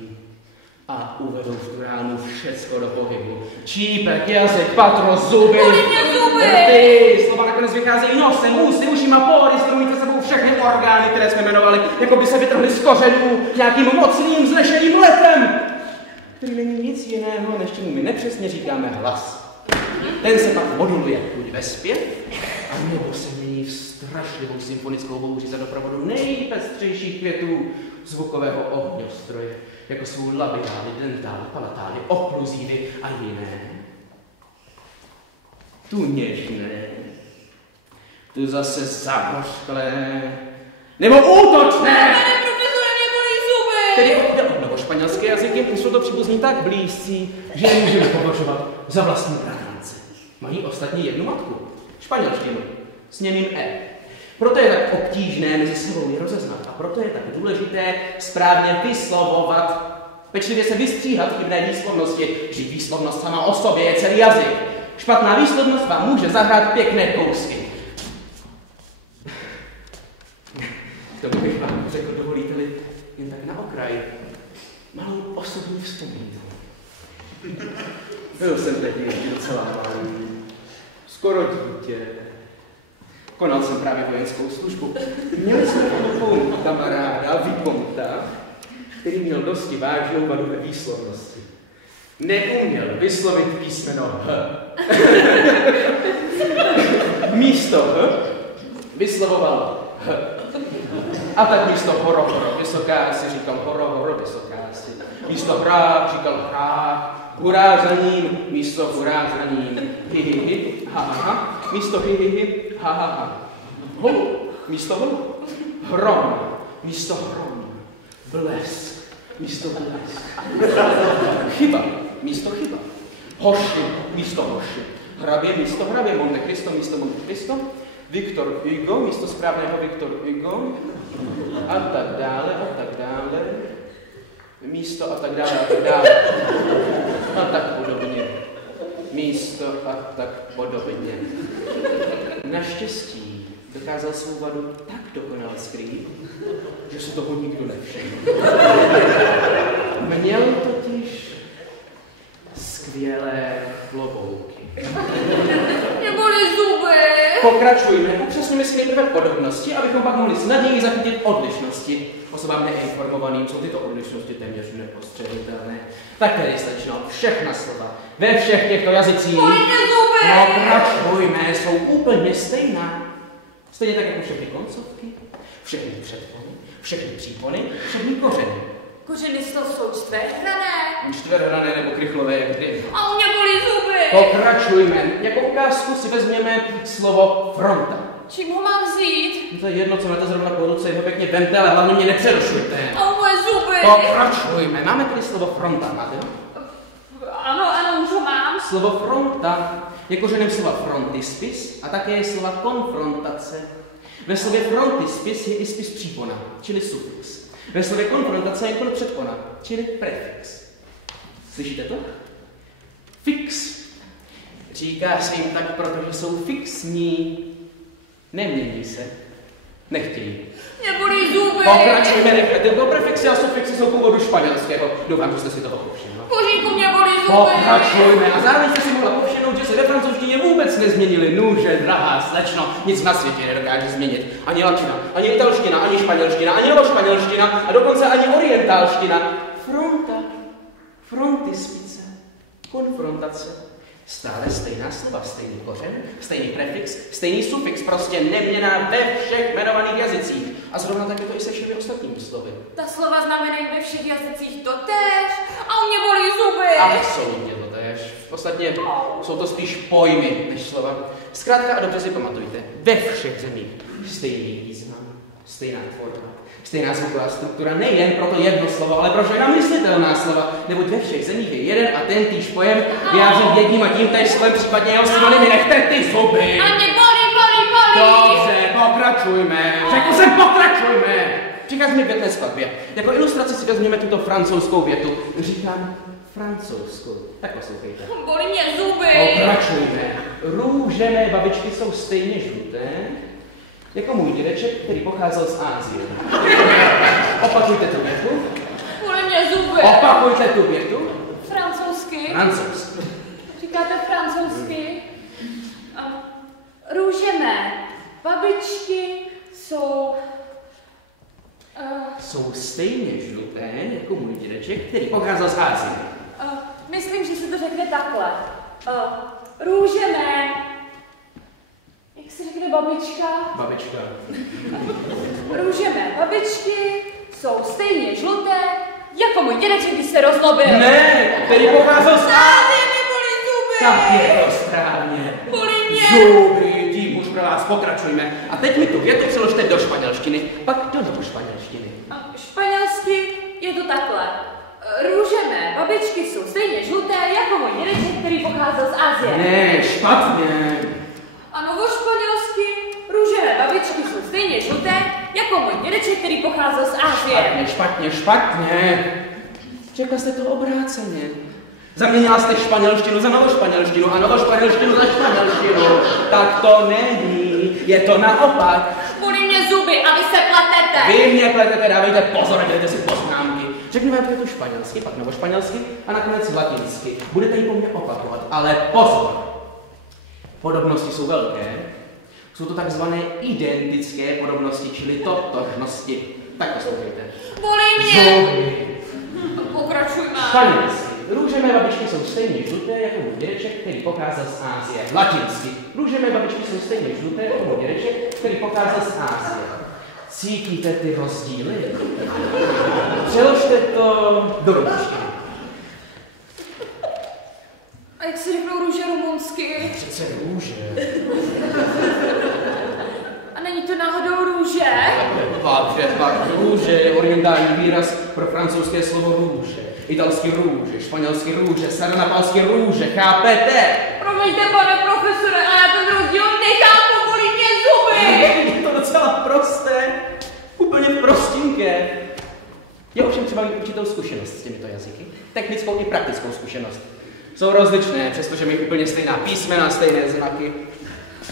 A uvedou v tu ránu všecko do pohybu. Čípek, jazyk, patro, zuby, rty, slova nakonec vycházejí nosem, ústy, ušima, pory, strumíte sebou všechny orgány, které jsme jmenovali, jako by se vytrhly z kořenů nějakým mocným vznešeným letem, který není nic jiného, než čemu my nepřesně říkáme hlas. Ten se pak moduluje buď ve zpěv, a nebo se mění v strašlivou symfonickou bouři za doprovodu nejpestřejších květů zvukového ohňostroje, jako jsou labiály, dentály, palatály, okluzívy a jiné. Tu něžné, tu zase zahořklé, nebo útočné. Pane profesore, mě bolí zuby. Tedy nebo španělské jazyky jsou to příbuzní tak blízcí, že je můžeme považovat za vlastní bratrance. Mají ostatní jednu matku, španělštinu, s němým E. Proto je tak obtížné mezi sebou je rozeznat a proto je tak důležité správně vyslovovat, pečlivě se vystříhat chybné výslovnosti, že výslovnost sama o sobě je celý jazyk. Špatná výslovnost vám může zahrát pěkné kousky. K tomu bych vám řekl, dovolíte-li, jen tak na okraj, malou osobní vzpomínku. Byl jsem tehdy ještě docela malý, skoro dítě. Konal jsem právě vojenskou službu. Měli jsme takovou kamaráda, vikonta, který měl dosti vážnou vadu ve výslovnosti. Neuměl vyslovit písmeno H. Místo H vyslovoval H. A tak místo horo, vysoká si říkal horo, vysoká si. Místo hra říkal hra. Hurá za ním, místo hurá za ním. Hi, ha. Místo hi, ha. Holu, místo holu. Hrom, místo hrom. Blesk, místo blesk. Chyba, místo chyba. Hoši, místo hoši. Hrabě, místo hrabě. Monte Cristo, místo Monte Cristo. Viktor Hugo, místo správného Viktor Hugo. A tak dále. Místo a tak dále. A tak podobně. Místo a tak podobně. Naštěstí dokázal svou vadu tak dokonale skrýt, že se toho nikdo nevšiml. Měl totiž skvělé klobouky. Mě bolí zuby. Pokračujme. Upřesňujeme si nejprve podobnosti, abychom pak mohli snadněji zachytit odlišnosti. Osobám neinformovaným jsou tyto odlišnosti téměř nepostřehnutelné. Tak tedy, slečno, všechna slova ve všech těchto jazycích. Pokračujme, jsou úplně stejná. Stejně tak jako všechny koncovky, všechny předpony, všechny přípony, všechny kořeny. Kořeny jsou čtverhrané. Čtverhrané nebo krychlové, jak kdy. A u mě bolí zuby. Pokračujme. Jako ukázku si vezměme slovo fronta. Čím ho mám vzít? To je jedno, co máte zrovna po ruce, ho pěkně vemte, ale hlavně mě nepřerušujte. A moje zuby. Pokračujme. Máme tady slovo fronta, máte ho? Ano, už ho mám. Slovo fronta je kořenem slova frontispis a také je slova konfrontace. Ve slově frontispis je i spis přípona, čili sufix. Ve slově konfrontace je jen předpona, čili prefix. Slyšíte to? Fix. Říká se jim tak, protože jsou fixní. Nemění se. Nechtějí. Mě bolí zuby. Pokračujeme rychle. Tyto prefixy a sufixy jsou původu španělského. Doufám, že jste si toho povšimla. Božíku, mě bolí zuby. Pokračujme. A zároveň jste si mohla povšimnout, že se ve francouzštině vůbec nezměnily nůže, drahá slečno. Nic na světě nedokáže změnit. Ani latina, ani italština, ani španělština, ani novošpanělština a dokonce ani orientálština. Fronta, frontispice, konfrontace. Stále stejná slova, stejný kořen, stejný prefix, stejný sufix, prostě neměná ve všech jmenovaných jazycích. A zrovna tak je to i se všemi ostatními slovy. Ta slova znamenají ve všech jazycích totéž a u mě bolí zuby. Absolutně totéž. Ostatně jsou to spíš pojmy než slova. Zkrátka a dobře si pamatujte, ve všech zemích stejný význam, stejná tvorba, stejná zvuková struktura, nejen pro to jedno slovo, ale pro všechna myslitelná slova, neboť ve všech zemích je jeden a ten týž pojem vyjádřen jedním a tím též slovem, případně jeho synonymy. Nechte ty zuby! A mě bolí. Dobře, pokračujme. Řekl jsem, pokračujme. Přichází mi v jedné skladbě. Jako ilustraci si vezměme tuto francouzskou větu. Říkám francouzskou. Tak poslouchejte. Bolí mě zuby. Pokračujme. Růže mé babičky jsou stejně žluté, jako můj dědeček, který pocházel z Ázie. Opakujte tu větu. Bolí mě zuby. Opakujte tu větu. Francouzsky. Francouzsky. Říkáte francouzsky? Růže mé babičky jsou... Jsou stejně žluté, jako můj dědeček, který pocházel z Ázie. Myslím, že se to řekne takhle. Růže mé... Jak se řekne babička? Babička. Růže mé babičky jsou stejně žluté, jako můj dědeček, když se rozlobil. Ne, který pocházel z Ázie, mi bolí zuby. Tak je to správně. Bolí mě. Zuby, tím už pro vás pokračujme. A teď mi tu větu přeložte do španělštiny, pak do novošpanělštiny. Španělsky je to takhle. Růže mé babičky jsou stejně žluté, jako můj dědeček, který pocházel z Asie. Ne, špatně. A novošpanělsky růže mé babičky jsou stejně žluté, jako můj dědeček, který pocházel z Asie. Špatně. Řekla jste to obráceně. Zaměnila jste španělštinu za novošpanělštinu a novošpanělštinu za španělštinu. Tak to není, je to naopak. Bolí mě zuby a vy se pletete. Vy mě pletete, dávejte pozor, dělejte si poznámky. Řeknu vám to španělsky, pak novošpanělsky a nakonec latinsky. Budete ji po mně opakovat, ale pozor. Podobnosti jsou velké. Jsou to takzvané identické podobnosti, čili totožnosti. Tak poslouchejte. Bolí mě. Zuby. Pokračujme. Španělsky. Růže mé babičky jsou stejně žluté jako můj dědeček, který pocházel z Ázie. Latinsky. Růže mé babičky jsou stejně žluté jako můj dědeček, který pocházel z Ázie. Cítíte ty rozdíly? Přeložte to do rumunštiny. A jak si řeknou růže rumunsky? Přece růže. A není to náhodou růže? Pak růže je orientální výraz pro francouzské slovo růže. Italský růže, španělský růže, sardanapalský růže, chápete? Promiňte, pane profesore, a já ten rozdíl nechápu, bolí mě zuby! Je to docela prosté, úplně prostinké. Je ovšem třeba mít určitou zkušenost s těmito jazyky, technickou i praktickou zkušenost. Jsou rozličné, přestože mají úplně stejná písmena, stejné znaky.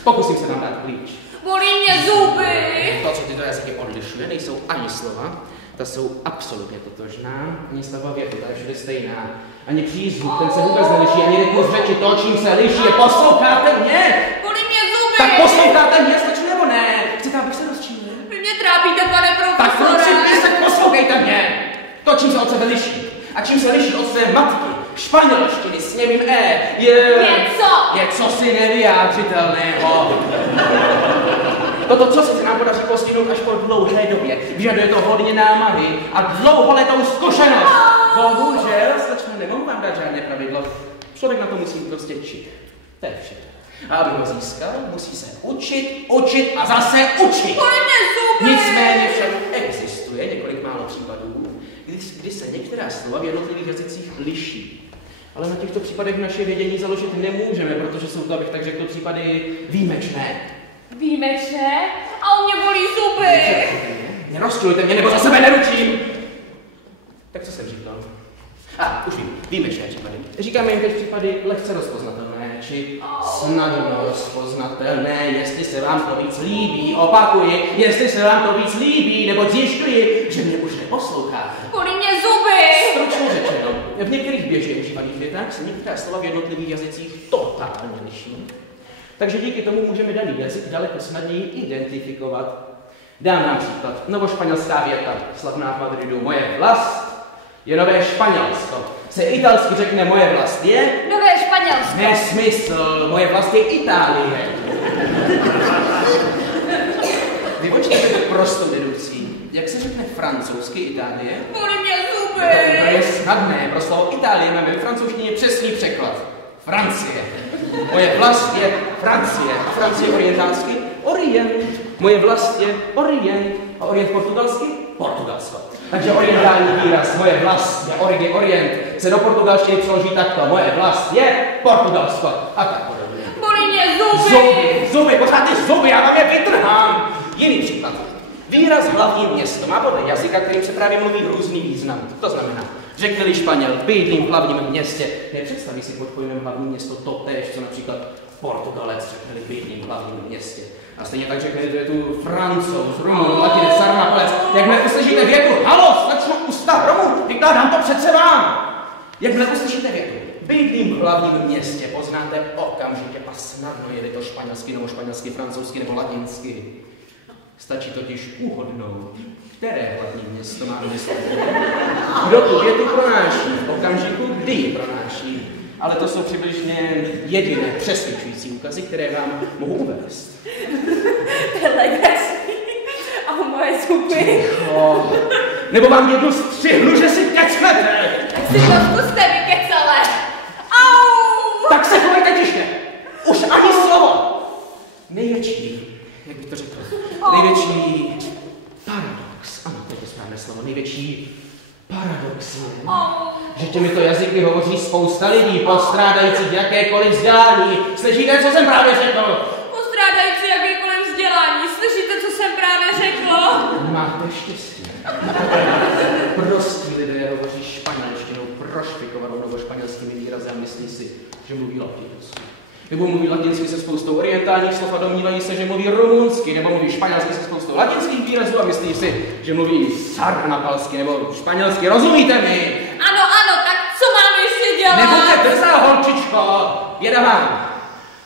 Pokusím se vám dát klíč. Bolí mě zuby! To, co tyto jazyky odlišuje, nejsou ani slova, ta jsou absolutně totožná, ani stavba věty, ta je všude stejná. Ani přízvuk, ten se vůbec neliší, ani rytmus řeči, to, čím se liší, je posloucháte mě! Bolí mě zuby! Tak Posloucháte mě, stačí nebo ne? Chcete, abych se rozčílil? Vy mě trápíte, pane Tak profesore. prosím, poslouchejte mě. To, čím se od sebe liší. A čím se liší od své matky, španělštiny s němým E, je cosi nevyjádřitelného. Toto, co se nám podaří postihnout až po dlouhé době, vyžaduje to hodně námahy a dlouholetou zkušenost. Bohužel, slečna, nemohu vám dát žádné pravidlo. Člověk na to musí prostě čit. To je vše. A aby ho získal, musí se učit a zase učit. Nicméně však existuje několik málo případů, kdy se některá slova v jednotlivých jazycích liší. Ale na těchto případech naše vědění založit nemůžeme, protože jsou to, abych tak řekl, případy výjimečné. Výjimečné? A u mě bolí zuby. Nerozčilujte mě, nebo za sebe neručím. Tak co jsem říkal? Už vím, výjimečné případy. Říkáme jim teď případy lehce rozpoznatelné, či snadno rozpoznatelné, jestli se vám to víc líbí. Opakuji, jestli se vám to víc líbí, nebo zjišťuji, že mě už neposloucháte. Bolí mě zuby. Stručně řečeno, v některých běžně užívaných větách se některé slova v jednotlivých jazycích totálně liší. Takže díky tomu můžeme daný jazyk daleko snadněji identifikovat. Dám nám příklad. Novošpanělská věta, slavná v Madridu. Moje vlast je Nové Španělsko. Se italsky řekne moje vlast je... Nové Španělsko. Nesmysl, moje vlast je Itálie. Vypočtěte to prosto vedoucí. Jak se řekne francouzsky Itálie? Bolí mě zuby. To je snadné. Pro slovo Itálie máme ve francouzštině přesný překlad. Francie. Moje vlast je Francie. A Francie orientálsky Orient. Moje vlast je Orient. A Orient portugalsky Portugalsko. Takže orientální výraz moje vlast je Orient se do portugalštiny přeloží takto. Moje vlast je Portugalsko. A tak podobně. Bolí mě zuby. Zuby, pořád ty zuby, já vám je vytrhám. Jiný příklad. Výraz hlavní město má podle jazyka, kterým se právě mluví, různý význam. To znamená, řekne-li Španěl, bydlím v hlavním městě, nepředstaví si pod pojmem hlavní město totéž, co například Portugalec řekne-li bydlím v hlavním městě. A stejně tak řekne tu Francouz, Rumun, Latinec, Sarnapolec. Jakmile uslyšíte větu, halo, slečno, ustav, Romu, vykládám to přece vám. Jakmile uslyšíte větu, bydlím v hlavním městě, poznáte okamžitě a snadno, je to španělsky, novošpanělsky, francouzsky nebo latinsky. Stačí totiž uhodnout, které hlavní město má myslet. Kdo tu větu pronáší v okamžiku, kdy ji pronáší. Ale to jsou přibližně jediné přesvědčující úkazy, které vám mohu uvést. To je legrační. A moje zuby. Ticho. Nebo vám jednu střihnu, že si kecnete. Tak si to zkuste, vy kecele. Au! Tak se chovejte tiše. Už ani slovo. Největší, jak bych to řekl, největší paradox. Ano, to je to správné slovo. Největší paradox je, že těmito jazyky hovoří spousta lidí, postrádajících jakékoliv vzdělání. Slyšíte, co jsem právě řekl? Postrádající jakékoliv vzdělání. Slyšíte, co jsem právě řekl? Máte štěstí. Prostí lidé hovoří španělštinou, prošpikovanou novošpanělskými výrazy a myslí si, že mluví latinsky. Nebo mluví latinsky se spoustou orientálních slov a domnívají se, že mluví rumunsky, nebo mluví španělsky se spoustou latinských výrazů a myslí si, že mluví sarnapalsky nebo španělsky. Rozumíte mi? Ano, tak co mám ještě dělat? Nebuďte drzá, holčičko, jeda vám.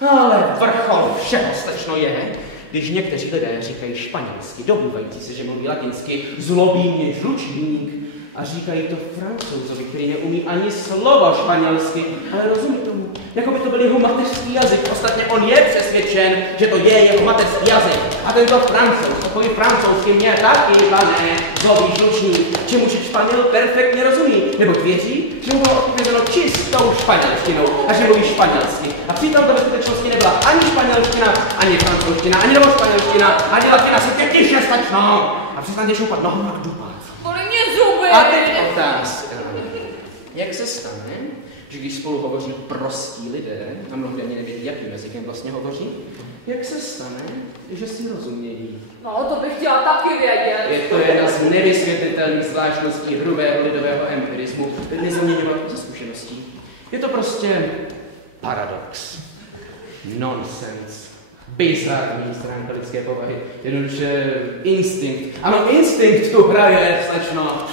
Ale vrchol všeho slečno je, když někteří lidé říkají španělsky, domnívající se, že mluví latinsky, zlobí mě žlučník a říkají to Francouzovi, který neumí ani slovo španělsky, ale rozumí tomu, jako by to byl jeho mateřský jazyk. Ostatně on je přesvědčen, že to je jeho mateřský jazyk. A tento Francouz, takový francouzsky mě taky, pane, zlobí žlučník, čemu Španěl perfektně rozumí, nebo věří, že mu bylo odpovězeno čistou španělštinou a že mluví španělsky. A přitom to ve skutečnosti nebyla ani španělština, ani francouzština, ani novošpanělština, ani latina, se tě tiše stačno. A přestaňte šoupat nohou jak dupat. Bolí mě zuby. A teď otázka. Jak se stane, že když spolu hovoří prostí lidé, a mnohdy ani nevědí, jakým jazykem vlastně hovoří, jak se stane, že si rozumějí? No, to bych chtěla taky vědět. Je to jedna z nevysvětlitelných zvláštností hrubého lidového empirismu, nezaměňovat ze zkušeností. Je to prostě paradox. Nonsense. Bizarní stránka lidské povahy. Jednoduše instinkt. Ano, instinkt tu hraje, slečno.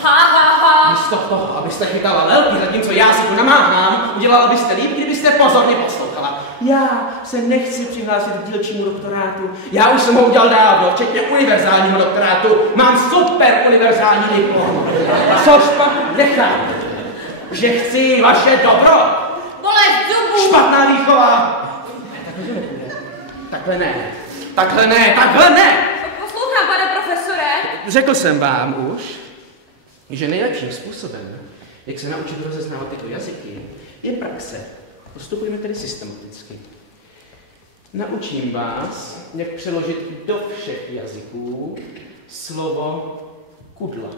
Místo toho, abyste chytala lelky, zatímco já si tu namáhám, udělala byste líp, kdybyste pozorně poslouchala. Já se nechci přihlásit k dílčímu doktorátu. Já už jsem ho udělal dávno, včetně univerzálního doktorátu. Mám super univerzální diplom. Což pak nechápu, že chci vaše dobro. Bolest zubů! Špatná výchova. Takhle ne. Takhle ne, takhle ne. Poslouchám, pane profesore. Řekl jsem vám už, že nejlepším způsobem, jak se naučit rozeznávat tyto jazyky, je praxe. Postupujeme tedy systematicky. Naučím vás, jak přeložit do všech jazyků slovo kudla.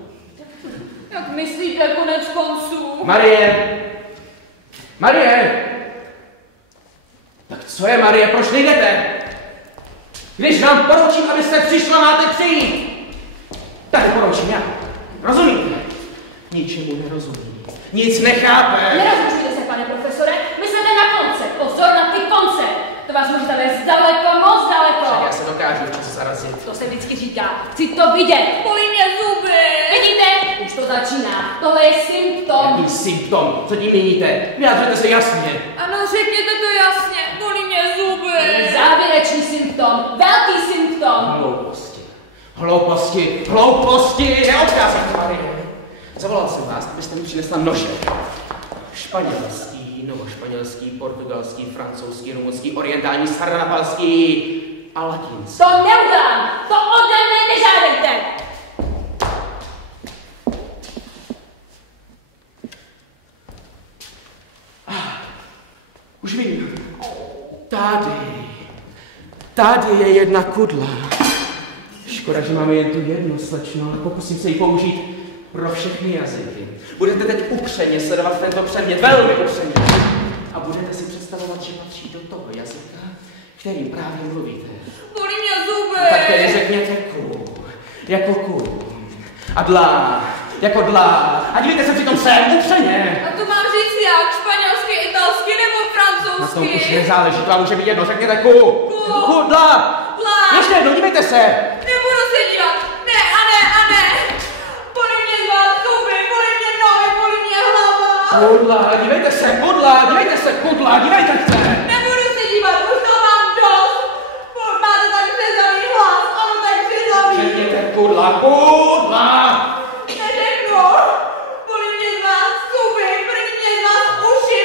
Jak myslíte konec konců? Marie! Marie! Tak co je, Marie, proč nejdete? Když vám poručím, abyste přišla, máte přijít. Tak poručím já. Rozumíte? Ničemu nerozumí. Nic nechápe. Nerozlučujte se, pane profesore. Myslete na konce. Pozor na ty konce. To vás může zavést daleko, moc daleko. Však já se dokážu včas zarazit. To se vždycky říká. Chci to vidět. Bolí mě zuby. Vidíte? Už to začíná. Tohle je symptom. Jaký symptom? Co tím míníte? Vyjádřete se jasně. Ano, řekněte to jasně. Bolí mě zuby. Závěrečný symptom. Velký symptom. Hlouposti. Hlouposti. Hlouposti. Neodcházíte, Marie. Zavolal jsem vás, abyste mi přinesla nože. Španělský, novošpanělský, portugalský, francouzský, rumunský, orientální, sardanapalský a latinský. To neudělám. To ode mne nežádejte. Už vím. Tady je jedna kudla. Škoda, že máme jen tu jednu, slečno, ale pokusím se ji použít pro všechny jazyky. Budete teď upřeně sledovat tento předmět, velmi upřeně. A budete si představovat, že patří do toho jazyka, kterým právě mluvíte. Bolí mě zuby. Tak tedy řekněte ku, jako ku. A dlá, jako dlá. A dívejte se přitom sem, upřeně. A to mám říct jak? Španělsky, italsky nebo Na tom francouzsky? už nezáleží, to vám může být jedno, řekněte ku. Ku, dlá. Dlá. Ještě jednou, dívejte se. Nebudu se dívat. Ne a ne a ne. Bolí mě zvát zuby, bolí mě nohy, bolí mě hlava. Kudla, dívejte se, kudla, dívejte se. Nebudu se dívat, už to mám dost. Máte tak řezavý hlas, ano tak řezavý. Řekněte kudla. Neřeknu. Bolí mě z vás zuby, brní mě z vás uši,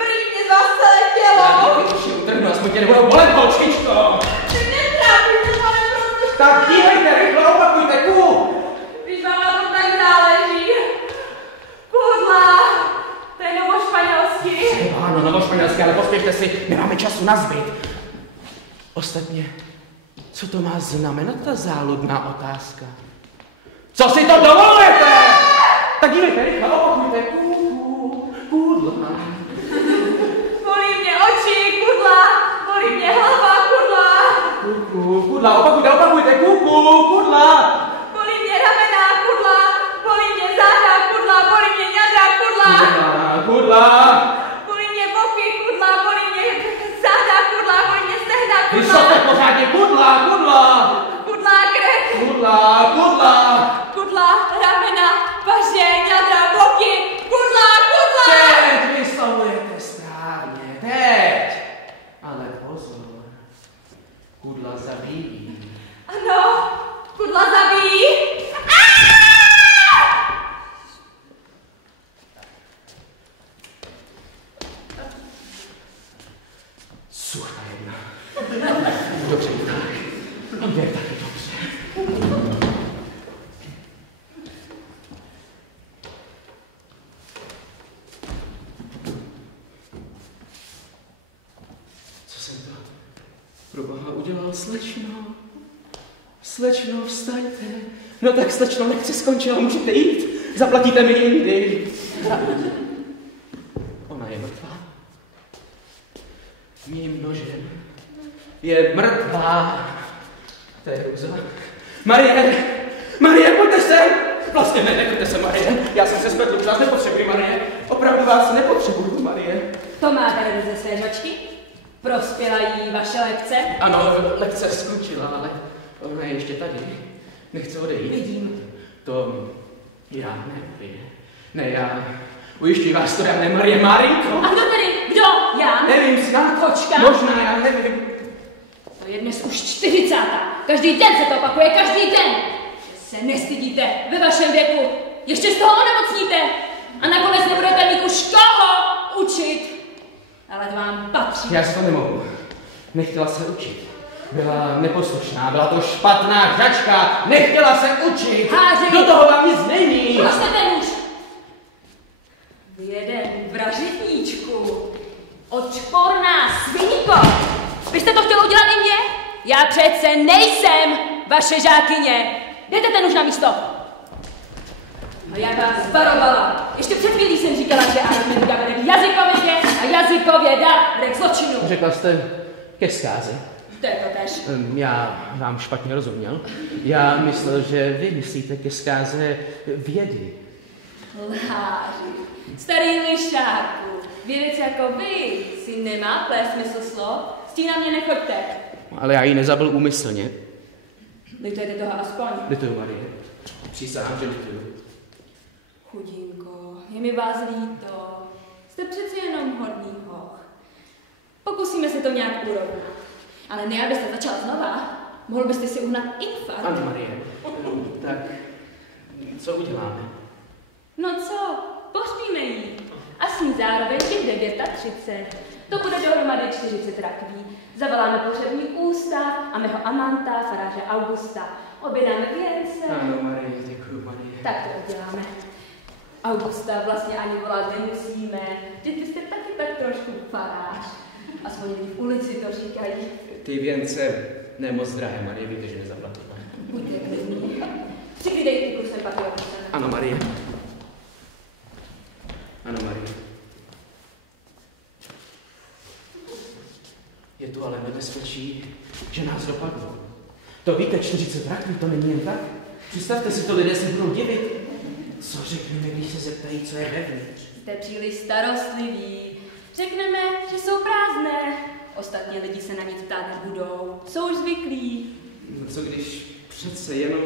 brní mě z vás celé tělo. Já ty uši utrhnu, aspoň tě nebudou bolet, holčičko. Ty netrápíte, pane profesore. Tak dívejte, rychle opakujte, ku. Když vám na tom tak záleží. Kudla. To je novošpanělsky. Ano, novošpanělsky, ale pospěšte si, nemáme času na zbyt. Ostatně, co to má znamenat ta záludná otázka? Co si to dovolujete? Tak dívejte, rychle opakujte, kudla. Bolí mě oči, kudla. Bolí mě hlava, kudla. Kudla, opakujte, kudla. Bolí mě ramena, kudla. Bolí mě záda, kudla. Bolí mě ňadra, kudla. Kudla. Bolí mě boky, kudla. Bolí mě záda, kudla. Bolí mě stehna, kudla. Vysoce pořádně, kudla. Kudla, krek. Kudla. Ramena, paže, ňadra, boky. Kudla. Teď vyslovujete správně, teď. Ale pozor, kudla zabíjí. Ano, kudla zabíjí. Suchá jedna. Dobře, tak. Jde taky dobře. Co jsem to pro Boha udělal, slečno? Slečno, vstaňte. No tak, slečno, lekce skončila, můžete jít. Zaplatíte mi jindy. Ona je mrtvá. Mým nožem je mrtvá. To je hrůza. Marie, pojďte sem! Vlastně nekojte se, Marie. Já jsem se spletl, už vás nepotřebuji, Marie. Opravdu vás nepotřebuji, Marie. To máte radost ze své žačky? Prospěla jí vaše lekce? Ano, lekce skončila, ale ona je ještě tady. Nechce odejít. Vidím. To já ne, já ujišťuji vás, to já ne, Marie Marinko. A kdo tedy? Kdo? Já? nevím, snad. Kočka? Možná, já nevím. To je dnes už 40. Každý den se to opakuje, každý den. Že se nestydíte ve vašem věku. Ještě z toho onemocníte. A nakonec nebudete mít už koho učit. Ale to vám patří. Já si to nemohu. Nechtěla se učit. Byla neposlušná, byla to špatná hračka, nechtěla se učit. Hářej. Do toho vám nic není. Prostě ten už. Jeden vražedníčku. Odporná svinko. Vy jste to chtěli udělat i mě? Já přece nejsem vaše žákyně. Dejte ten už na místo. A já vás varovala. Ještě před chvílí jsem říkala, že aritmetika vede k jazykovědě a jazykověda vede k zločinu. Řekla jste ke zkáze. To je to tež. Já vám špatně rozuměl. Já myslel, že vy myslíte ke zkáze vědy. Lháři. Starý lišáku. Vědec jako vy si nemá plést smysl slov. S tím na mě nechoďte. Ale já ji nezabil úmyslně. Litujete toho aspoň. Lituju, Marie. Přísahám, že lituju. Chudinko, je mi vás líto. Jste přeci jenom hodný hoch. Pokusíme se to nějak urovnat. Ale ne, abyste začal znova. Mohl byste si uhnat infarkt. Ano, Marie. Tak, co uděláme? No co, pohřbíme ji. A s ní zároveň těch 39. To bude dohromady 40 rakví. Zavoláme pohřební ústav a mého amanta, faráře Augusta. Objednáme věnce. Ano, Marie, děkuji, Marie. Tak to uděláme. Augusta vlastně ani volat nemusíme. Vždyť vy jste taky tak trošku farář. Aspoň lidi v ulici to říkají. Ty věnce nemoc drahé, Marie, víte, že nezaplatíme. Buďte klidní. Přiklidejte kusem papíru. Ano, Marie. Ano, Marie. Je tu ale nebezpečí, že nás dopadnou. To víte, 40 rakví, to není jen tak. Představte si to, lidé se budou divit. Co řekneme, když se zeptají, co je vevnitř? Jste příliš starostliví. Řekneme, že jsou prázdné. Ostatní lidi se na nic ptát nebudou. Jsou už zvyklí. No co když přece jenom...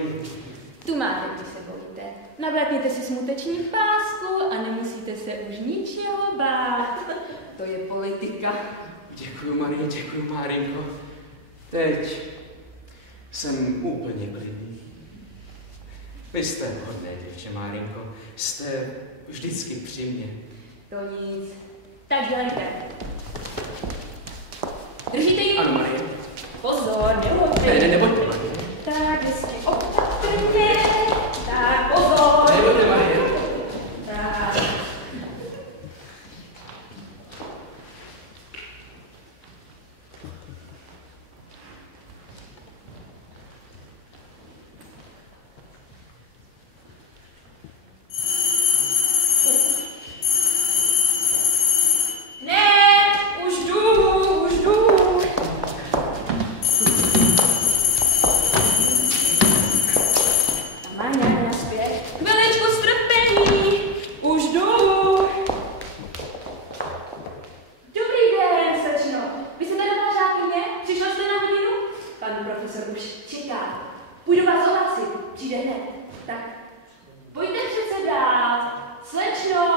Tu máte, když se bojíte. Navlékněte si smuteční pásku a nemusíte se už ničeho bát. To je politika. Děkuju, Marie, děkuju, Márinko. Teď jsem úplně klidný. Vy jste hodné děvče, Márinko. Jste vždycky při mně. To nic. Tak dělejte. Držíte ji? Ano, Marie. Pozor, nehoďte. Ne, nebojte, Marie. Tak, hezky opatrně. Tak, pozor. Nebojte, Marie. Tak. Půjdu vás ohlásit. Přijde hned. Tak, pojďte přece dál. Slečno,